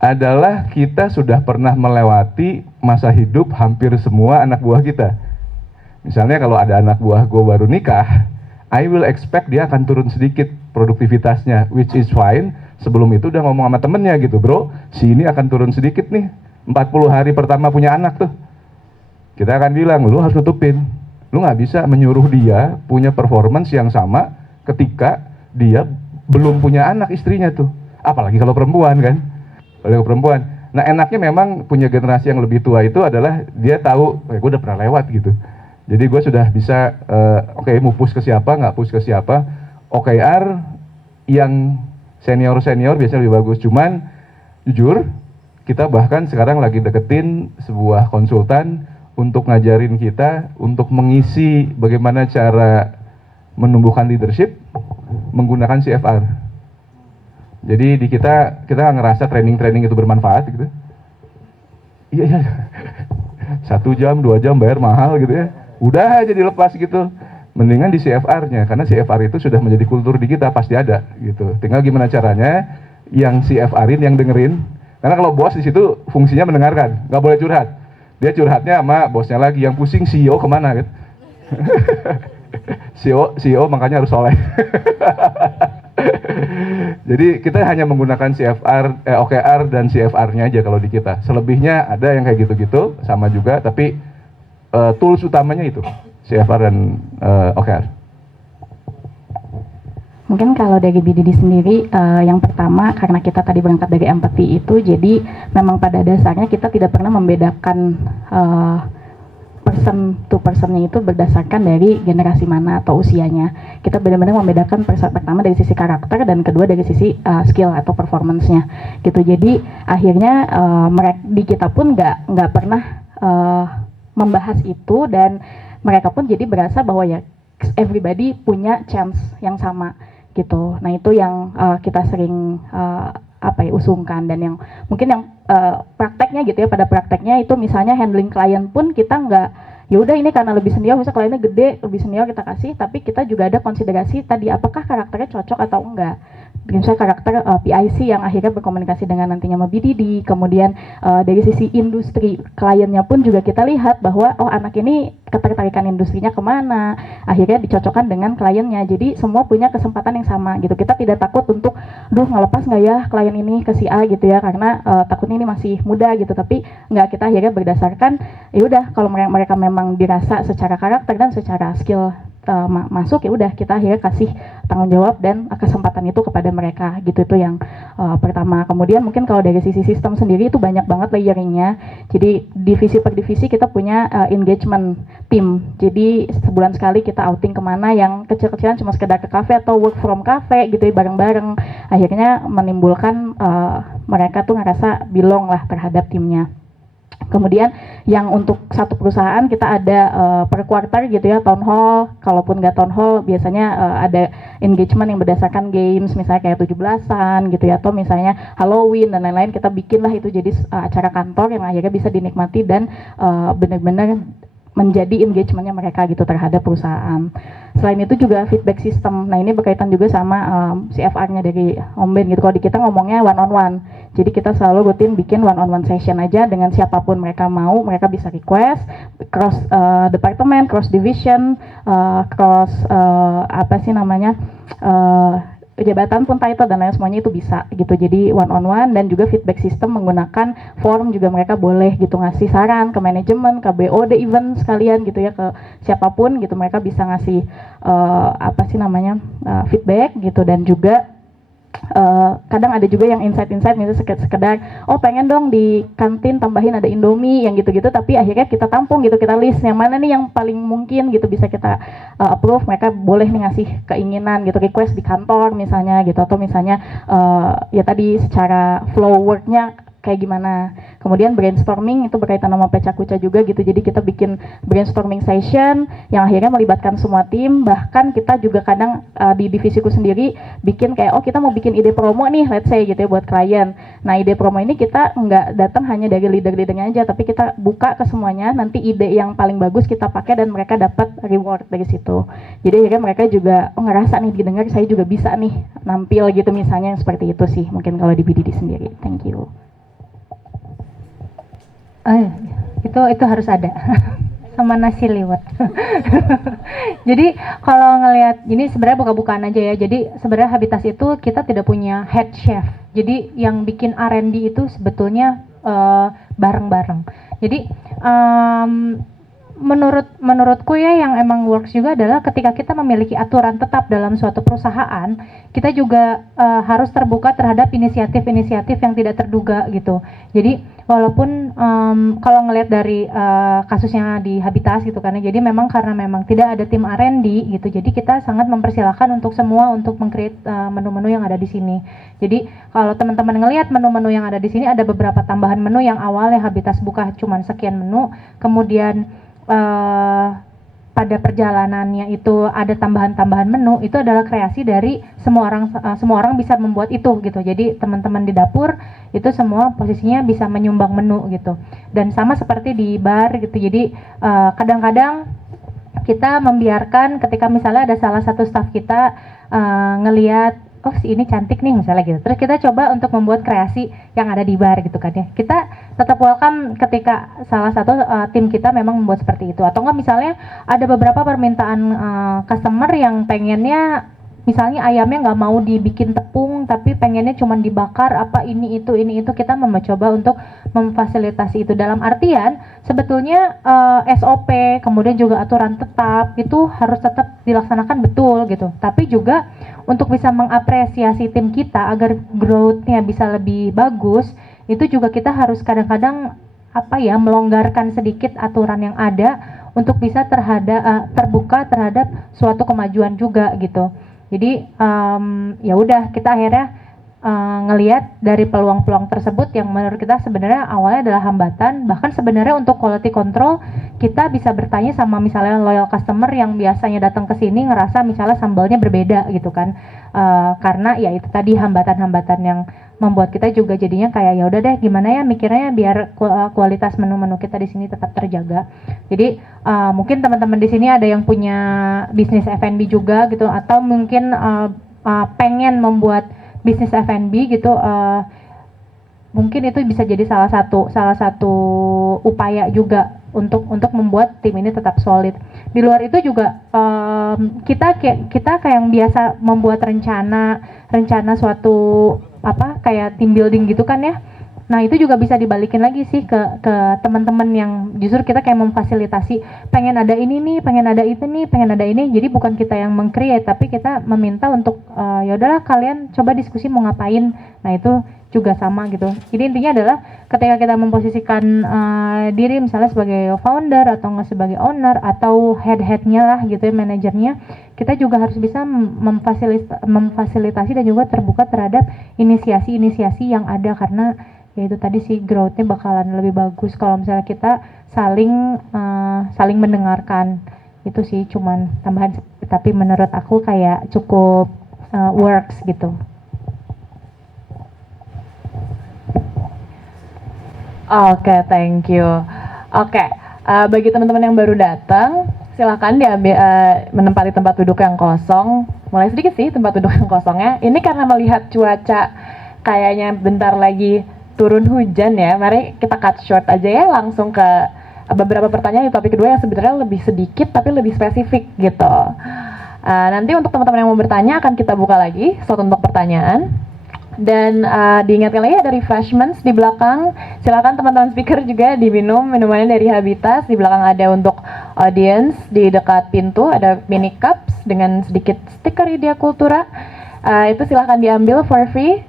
adalah kita sudah pernah melewati masa hidup hampir semua anak buah kita. Misalnya kalau ada anak buah gue baru nikah, I will expect dia akan turun sedikit produktivitasnya, which is fine. Sebelum itu udah ngomong sama temennya gitu, bro, si ini akan turun sedikit nih, 40 hari pertama punya anak tuh. Kita akan bilang, lu harus tutupin. Lu nggak bisa menyuruh dia punya performance yang sama ketika dia belum punya anak istrinya tuh. Apalagi kalau perempuan kan. Kalau perempuan. Nah enaknya memang punya generasi yang lebih tua itu adalah dia tahu, gue udah pernah lewat gitu. Jadi gue sudah bisa, oke, mau push ke siapa, nggak push ke siapa. OKR yang senior-senior biasanya lebih bagus. Cuman jujur, kita bahkan sekarang lagi deketin sebuah konsultan untuk ngajarin kita untuk mengisi bagaimana cara menumbuhkan leadership menggunakan CFR. Jadi di kita ngerasa training itu bermanfaat gitu. Iya. 1 jam, 2 jam bayar mahal gitu ya. Udah aja dilepas gitu. Mendingan di CFR-nya, karena CFR itu sudah menjadi kultur di kita, pasti ada gitu. Tinggal gimana caranya yang CFR-in, yang dengerin. Karena kalau bos di situ fungsinya mendengarkan, nggak boleh curhat. Dia curhatnya sama bosnya lagi, yang pusing CEO kemana gitu. CEO makanya harus soleh. Jadi kita hanya menggunakan OKR dan CFR-nya aja kalau di kita. Selebihnya ada yang kayak gitu-gitu, sama juga, tapi tools utamanya itu CFR dan OKR. Mungkin kalau dari BDD sendiri, yang pertama karena kita tadi berangkat dari empati itu, jadi memang pada dasarnya kita tidak pernah membedakan person to personnya itu berdasarkan dari generasi mana atau usianya. Kita benar-benar membedakan pertama dari sisi karakter dan kedua dari sisi skill atau performance-nya gitu. Jadi akhirnya mereka di kita pun nggak pernah membahas itu, dan mereka pun jadi berasa bahwa ya everybody punya chance yang sama gitu. Nah itu yang kita sering usungkan, dan yang mungkin yang prakteknya gitu ya, pada prakteknya itu misalnya handling klien pun kita nggak ya udah ini karena lebih senior, misalnya kliennya gede lebih senior kita kasih, tapi kita juga ada konsiderasi tadi apakah karakternya cocok atau enggak. Misalnya karakter PIC yang akhirnya berkomunikasi dengan nantinya sama BDD, kemudian dari sisi industri kliennya pun juga kita lihat bahwa oh anak ini ketertarikan industrinya kemana, akhirnya dicocokkan dengan kliennya. Jadi semua punya kesempatan yang sama gitu. Kita tidak takut untuk ngelepas nggak ya klien ini ke si A gitu ya, karena takutnya ini masih muda gitu, tapi nggak, kita akhirnya berdasarkan ya udah kalau mereka memang dirasa secara karakter dan secara skill masuk, ya udah kita akhirnya kasih tanggung jawab dan kesempatan itu kepada mereka gitu. Itu yang pertama. Kemudian mungkin kalau dari sisi sistem sendiri itu banyak banget layeringnya. Jadi divisi per divisi kita punya engagement team. Jadi sebulan sekali kita outing kemana, yang kecil-kecilan cuma sekedar ke kafe atau work from cafe gitu ya, bareng-bareng. Akhirnya menimbulkan mereka tuh ngerasa belong lah terhadap timnya. Kemudian yang untuk satu perusahaan kita ada per quarter gitu ya, town hall. Kalaupun nggak town hall, biasanya ada engagement yang berdasarkan games, misalnya kayak 17-an gitu ya, atau misalnya Halloween dan lain-lain. Kita bikin lah itu jadi acara kantor yang akhirnya bisa dinikmati dan benar-benar menjadi engagementnya mereka gitu terhadap perusahaan. Selain itu juga feedback system. Nah ini berkaitan juga sama CFR-nya dari Omben gitu. Kalau di kita ngomongnya one on one. Jadi kita selalu rutin bikin one on one session aja dengan siapapun mereka mau. Mereka bisa request cross department, cross division, cross jabatan pun, title dan lain semuanya itu bisa gitu. Jadi one on one, dan juga feedback system menggunakan form juga mereka boleh gitu ngasih saran ke manajemen, ke BOD event sekalian gitu ya, ke siapapun gitu mereka bisa ngasih feedback gitu. Dan juga kadang ada juga yang insight-insight misalnya sekedar oh pengen dong di kantin tambahin ada Indomie yang gitu-gitu, tapi akhirnya kita tampung gitu, kita list yang mana nih yang paling mungkin gitu bisa kita approve. Mereka boleh nih ngasih keinginan gitu, request di kantor misalnya gitu, atau misalnya ya tadi secara flow worknya kayak gimana. Kemudian brainstorming itu berkaitan sama Peca Kuca juga gitu. Jadi kita bikin brainstorming session yang akhirnya melibatkan semua tim. Bahkan kita juga kadang di divisiku sendiri bikin kayak oh kita mau bikin ide promo nih, let's say gitu ya buat klien. Nah ide promo ini kita nggak datang hanya dari leader-leadernya aja, tapi kita buka ke semuanya. Nanti ide yang paling bagus kita pakai dan mereka dapat reward dari situ. Jadi akhirnya mereka juga ngerasa nih didengar, saya juga bisa nih nampil gitu misalnya, yang seperti itu sih mungkin kalau di BDD sendiri. Thank you. Itu harus ada sama nasi liwet. Jadi kalau ngelihat ini sebenarnya buka-bukaan aja ya. Jadi sebenarnya Habitas itu kita tidak punya head chef. Jadi yang bikin R&D itu sebetulnya bareng-bareng. Jadi menurutku ya yang emang works juga adalah ketika kita memiliki aturan tetap dalam suatu perusahaan, kita juga harus terbuka terhadap inisiatif-inisiatif yang tidak terduga gitu. Jadi walaupun kalau ngelihat dari kasusnya di Habitas gitu kan, jadi memang karena memang tidak ada tim R&D gitu, jadi kita sangat mempersilahkan untuk semua untuk meng-create menu-menu yang ada di sini. Jadi kalau teman-teman ngelihat menu-menu yang ada di sini, ada beberapa tambahan menu yang awalnya Habitas buka cuma sekian menu, kemudian pada perjalanannya itu ada tambahan-tambahan menu, itu adalah kreasi dari semua orang bisa membuat itu gitu. Jadi teman-teman di dapur itu semua posisinya bisa menyumbang menu gitu. Dan sama seperti di bar gitu. Jadi kadang-kadang kita membiarkan ketika misalnya ada salah satu staff kita ngelihat oh si ini cantik nih misalnya gitu, terus kita coba untuk membuat kreasi yang ada di bar gitu kan ya. Kita tetap welcome ketika salah satu tim kita memang membuat seperti itu. Atau enggak misalnya ada beberapa permintaan customer yang pengennya misalnya ayamnya nggak mau dibikin tepung tapi pengennya cuma dibakar apa ini itu, kita mencoba untuk memfasilitasi itu. Dalam artian sebetulnya SOP kemudian juga aturan tetap itu harus tetap dilaksanakan betul gitu, tapi juga untuk bisa mengapresiasi tim kita agar growth-nya bisa lebih bagus, itu juga kita harus kadang-kadang melonggarkan sedikit aturan yang ada untuk bisa terbuka terhadap suatu kemajuan juga gitu. Jadi ya udah, kita akhirnya ngelihat dari peluang-peluang tersebut yang menurut kita sebenarnya awalnya adalah hambatan. Bahkan sebenarnya untuk quality control kita bisa bertanya sama misalnya loyal customer yang biasanya datang ke sini ngerasa misalnya sambalnya berbeda gitu kan, karena ya itu tadi hambatan-hambatan yang membuat kita juga jadinya kayak ya udah deh, gimana ya mikirnya biar kualitas menu-menu kita di sini tetap terjaga. Jadi mungkin teman-teman di sini ada yang punya bisnis F&B juga gitu, atau mungkin pengen membuat bisnis F&B gitu, mungkin itu bisa jadi salah satu upaya juga untuk membuat tim ini tetap solid. Di luar itu juga kita kayak yang biasa membuat rencana suatu kayak team building gitu kan ya. Nah itu juga bisa dibalikin lagi sih ke teman-teman yang justru kita kayak memfasilitasi, pengen ada ini nih, pengen ada itu nih, pengen ada ini. Jadi bukan kita yang meng-create, tapi kita meminta untuk ya udahlah kalian coba diskusi mau ngapain. Nah itu juga sama gitu. Jadi intinya adalah ketika kita memposisikan diri misalnya sebagai founder atau nggak sebagai owner atau head-headnya lah gitu ya, manajernya, kita juga harus bisa memfasilitasi dan juga terbuka terhadap inisiasi-inisiasi yang ada, karena ya itu tadi sih growth-nya bakalan lebih bagus kalau misalnya kita saling mendengarkan. Itu sih cuman tambahan, tapi menurut aku kayak cukup works gitu. Oke, thank you. Oke, bagi teman-teman yang baru datang, silahkan diambil menempati tempat duduk yang kosong. Mulai sedikit sih tempat duduk yang kosongnya. Ini karena melihat cuaca kayaknya bentar lagi turun hujan ya. Mari kita cut short aja ya, langsung ke beberapa pertanyaan di topik kedua yang sebenarnya lebih sedikit tapi lebih spesifik gitu. Nanti untuk teman-teman yang mau bertanya akan kita buka lagi slot untuk pertanyaan. Dan diingatkan lagi ada refreshments di belakang. Silakan teman-teman speaker juga diminum minumannya dari Habitas. Di belakang ada untuk audience, di dekat pintu ada mini cups dengan sedikit stiker Idea Kultura. Itu silakan diambil for free.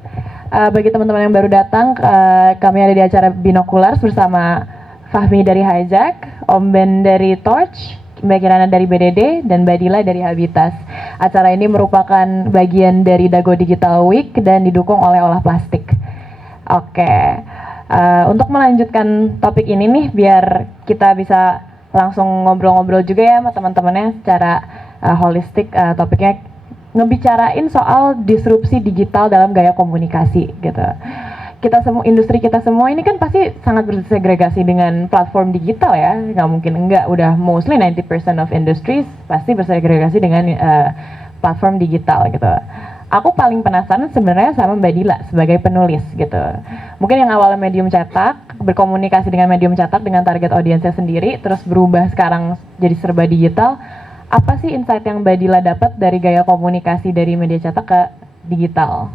Bagi teman-teman yang baru datang, kami ada di acara Binoculars bersama Fahmi dari Hijack, Om Ben dari Torch, Mbak Kirana dari BDD, dan Mbak Dila dari Habitas. Acara ini merupakan bagian dari Dago Digital Week dan didukung oleh Olah Plastik. Oke, untuk melanjutkan topik ini nih, biar kita bisa langsung ngobrol-ngobrol juga ya sama teman-temannya secara holistik. Topiknya ngebicarain soal disrupsi digital dalam gaya komunikasi gitu. Industri kita semua ini kan pasti sangat bersegregasi dengan platform digital ya, nggak mungkin enggak, udah mostly 90% of industries pasti bersegregasi dengan platform digital gitu. Aku paling penasaran sebenarnya sama Mbak Dila sebagai penulis gitu. Mungkin yang awalnya medium cetak, berkomunikasi dengan medium cetak dengan target audiensnya sendiri, terus berubah sekarang jadi serba digital. Apa sih insight yang Mbak Dila dapat dari gaya komunikasi dari media cetak ke digital?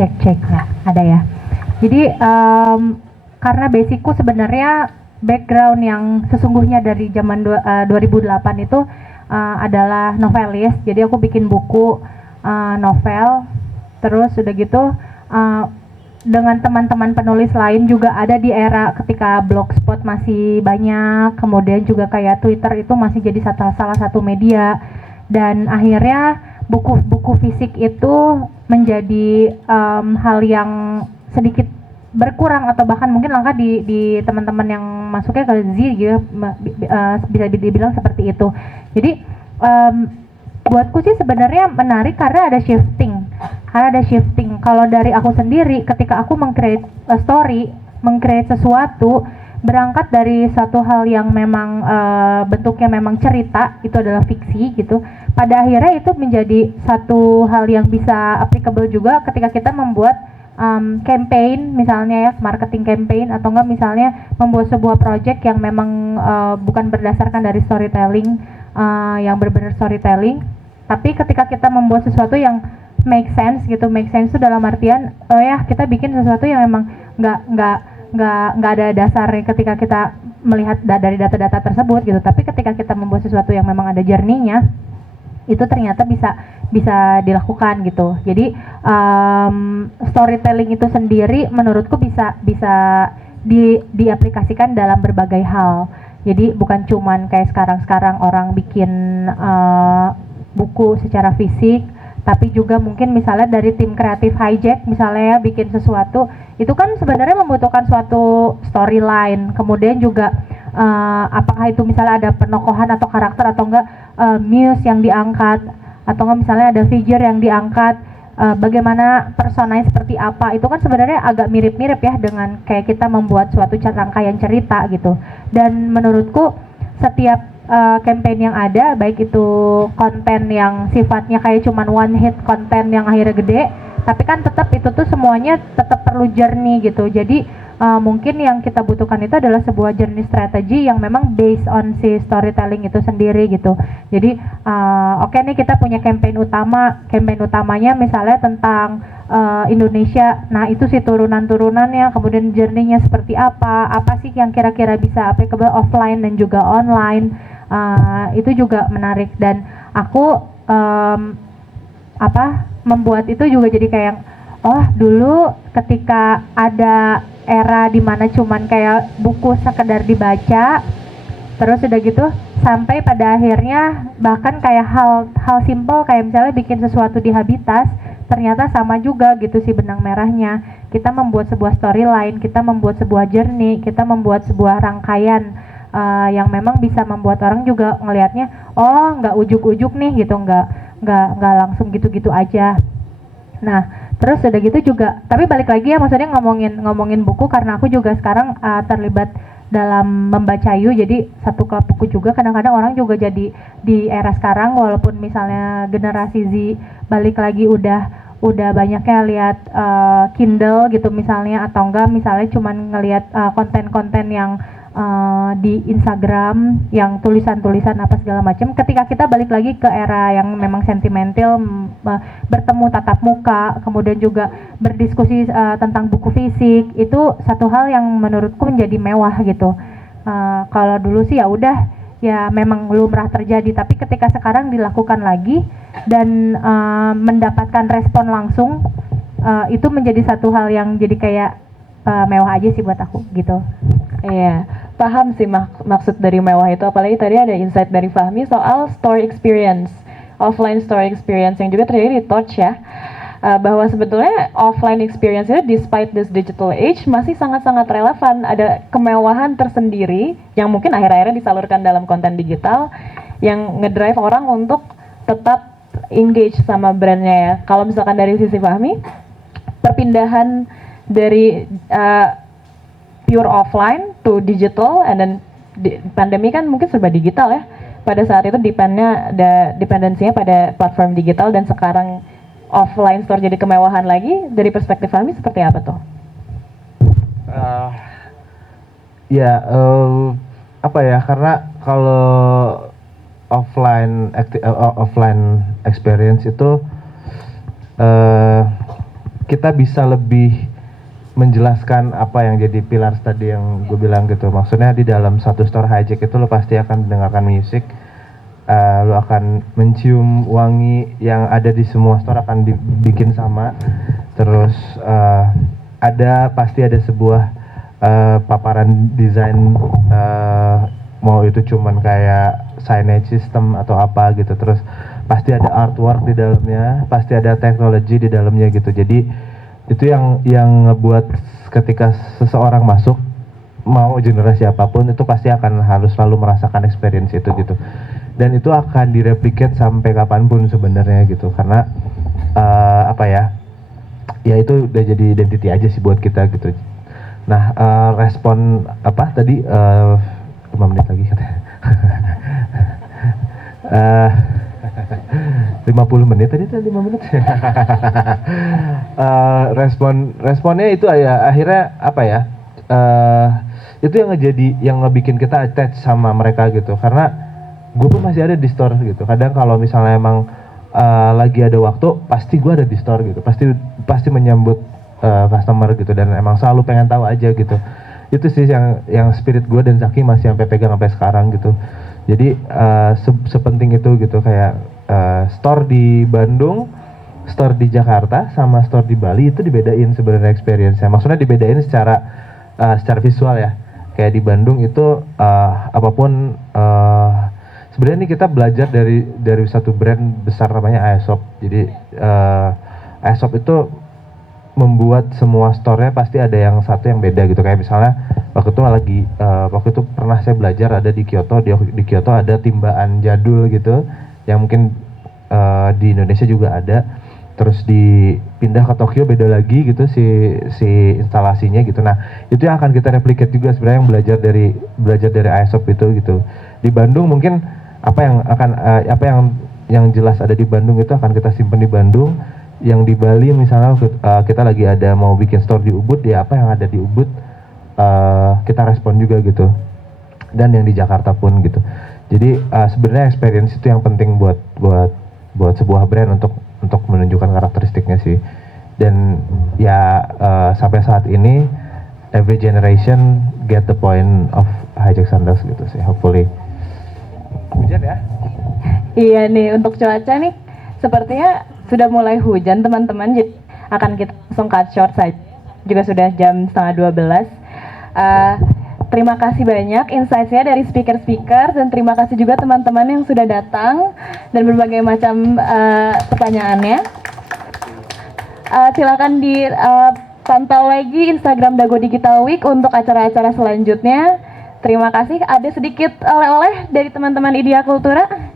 Cek lah, ada ya. Jadi karena basicku sebenarnya background yang sesungguhnya dari zaman 2008 itu adalah novelis. Jadi aku bikin buku novel, terus udah gitu dengan teman-teman penulis lain juga ada di era ketika blogspot masih banyak, kemudian juga kayak Twitter itu masih jadi salah satu media, dan akhirnya buku fisik itu menjadi hal yang sedikit berkurang atau bahkan mungkin langka di teman-teman yang masuknya ke Z gitu, bisa dibilang seperti itu. Jadi buatku sih sebenarnya menarik karena ada shifting. Kalau dari aku sendiri, ketika aku meng-create a story, meng-create sesuatu, berangkat dari satu hal yang memang bentuknya memang cerita, itu adalah fiksi gitu. Pada akhirnya itu menjadi satu hal yang bisa applicable juga ketika kita membuat campaign misalnya ya, marketing campaign, atau enggak misalnya membuat sebuah project yang memang bukan berdasarkan dari storytelling, yang benar-benar storytelling, tapi ketika kita membuat sesuatu yang make sense gitu. Make sense itu dalam artian kita bikin sesuatu yang memang nggak ada dasarnya ketika kita melihat dari data-data tersebut gitu, tapi ketika kita membuat sesuatu yang memang ada journey-nya, itu ternyata bisa bisa dilakukan gitu. Jadi storytelling itu sendiri menurutku bisa diaplikasikan dalam berbagai hal. Jadi bukan cuman kayak sekarang orang bikin buku secara fisik, tapi juga mungkin misalnya dari tim kreatif Hijack misalnya ya bikin sesuatu, itu kan sebenarnya membutuhkan suatu storyline, kemudian juga apakah itu misalnya ada penokohan atau karakter atau enggak muse yang diangkat, atau enggak misalnya ada figure yang diangkat, bagaimana personanya seperti apa, itu kan sebenarnya agak mirip-mirip ya dengan kayak kita membuat suatu rangkaian cerita gitu. Dan menurutku setiap campaign yang ada, baik itu konten yang sifatnya kayak cuman one hit konten yang akhirnya gede, tapi kan tetap itu tuh semuanya tetap perlu journey gitu. Jadi mungkin yang kita butuhkan itu adalah sebuah journey strategi yang memang based on si storytelling itu sendiri gitu. Jadi oke nih kita punya campaign utamanya misalnya tentang Indonesia. Nah itu si turunan-turunannya, kemudian journey-nya seperti apa sih yang kira-kira bisa applicable offline dan juga online. Itu juga menarik, dan aku membuat itu juga jadi kayak dulu ketika ada era dimana cuman kayak buku sekedar dibaca, terus udah gitu sampai pada akhirnya bahkan kayak hal simple kayak misalnya bikin sesuatu di Habitas, ternyata sama juga gitu si benang merahnya. Kita membuat sebuah storyline, kita membuat sebuah journey, kita membuat sebuah rangkaian yang memang bisa membuat orang juga ngelihatnya, nggak ujuk-ujuk nih gitu, nggak langsung gitu-gitu aja. Nah terus udah gitu juga, tapi balik lagi ya, maksudnya ngomongin buku, karena aku juga sekarang terlibat dalam membaca You, jadi satu klub buku juga. Kadang-kadang orang juga jadi di era sekarang, walaupun misalnya generasi Z balik lagi udah banyaknya lihat Kindle gitu misalnya, atau enggak misalnya cuman ngelihat konten-konten yang di Instagram yang tulisan-tulisan apa segala macam. Ketika kita balik lagi ke era yang memang sentimental, bertemu tatap muka, kemudian juga berdiskusi tentang buku fisik, itu satu hal yang menurutku menjadi mewah gitu. Kalau dulu sih ya udah, ya memang lumrah terjadi, tapi ketika sekarang dilakukan lagi dan mendapatkan respon langsung, itu menjadi satu hal yang jadi kayak mewah aja sih buat aku gitu. Iya, paham sih maksud dari mewah itu, apalagi tadi ada insight dari Fahmi soal story experience, offline story experience yang juga terjadi di Torch ya, bahwa sebetulnya offline experience itu despite this digital age masih sangat-sangat relevan, ada kemewahan tersendiri yang mungkin akhir-akhirnya disalurkan dalam konten digital yang ngedrive orang untuk tetap engage sama brandnya ya. Kalau misalkan dari sisi Fahmi, perpindahan dari pure offline to digital, and then pandemi kan mungkin serba digital ya. Pada saat itu dependensinya pada platform digital, dan sekarang offline store jadi kemewahan lagi. Dari perspektif kami seperti apa tuh? Karena kalau offline experience itu kita bisa lebih menjelaskan apa yang jadi pilar tadi yang gue bilang gitu. Maksudnya di dalam satu store Hijack itu lo pasti akan mendengarkan musik, lo akan mencium wangi yang ada di semua store akan dibikin sama. Terus pasti ada sebuah paparan desain, mau itu cuman kayak signage system atau apa gitu. Terus pasti ada artwork di dalamnya, pasti ada teknologi di dalamnya gitu. Jadi itu yang ngebuat ketika seseorang masuk, mau generasi apapun, itu pasti akan harus selalu merasakan experience itu gitu. Dan itu akan direplicate sampai kapanpun sebenarnya gitu, karena ya itu udah jadi identity aja sih buat kita gitu. Nah respon apa tadi 5 menit lagi katanya. 50 menit tadi 5 menit. Responnya itu ya akhirnya itu yang ngebikin kita attach sama mereka gitu, karena gue pun masih ada di store gitu. Kadang kalau misalnya emang lagi ada waktu, pasti gue ada di store gitu, pasti menyambut customer gitu, dan emang selalu pengen tahu aja gitu. Itu sih yang spirit gue dan Zaki masih sampai pegang sampai sekarang gitu. Jadi sepenting itu gitu, kayak store di Bandung, store di Jakarta sama store di Bali itu dibedain sebenarnya experience-nya. Maksudnya dibedain secara visual ya. Kayak di Bandung itu apapun sebenarnya ini kita belajar dari satu brand besar namanya Aesop. Jadi Aesop itu membuat semua store-nya pasti ada yang satu yang beda gitu. Kayak misalnya waktu itu pernah saya belajar ada di Kyoto, di Kyoto ada timbaan jadul gitu yang mungkin di Indonesia juga ada. Terus dipindah ke Tokyo beda lagi gitu si instalasinya gitu. Nah, itu yang akan kita replicate juga sebenarnya yang belajar dari Aesop itu gitu. Di Bandung mungkin yang jelas ada di Bandung itu akan kita simpan di Bandung. Yang di Bali misalnya kita lagi ada mau bikin store di Ubud, ya apa yang ada di Ubud kita respon juga gitu. Dan yang di Jakarta pun gitu. Jadi sebenarnya experience itu yang penting buat sebuah brand untuk menunjukkan karakteristiknya sih. Dan ya sampai saat ini every generation get the point of Hijack Sandals gitu sih, hopefully. Hujan ya? Iya nih, untuk cuaca nih sepertinya sudah mulai hujan teman-teman, jadi akan kita langsung cut short saja. Juga sudah jam 11:30. Terima kasih banyak insights-nya dari speaker-speaker, dan terima kasih juga teman-teman yang sudah datang dan berbagai macam pertanyaannya. Silakan pantau lagi Instagram Dago Digital Week untuk acara-acara selanjutnya. Terima kasih. Ada sedikit oleh-oleh dari teman-teman Idea Kultura.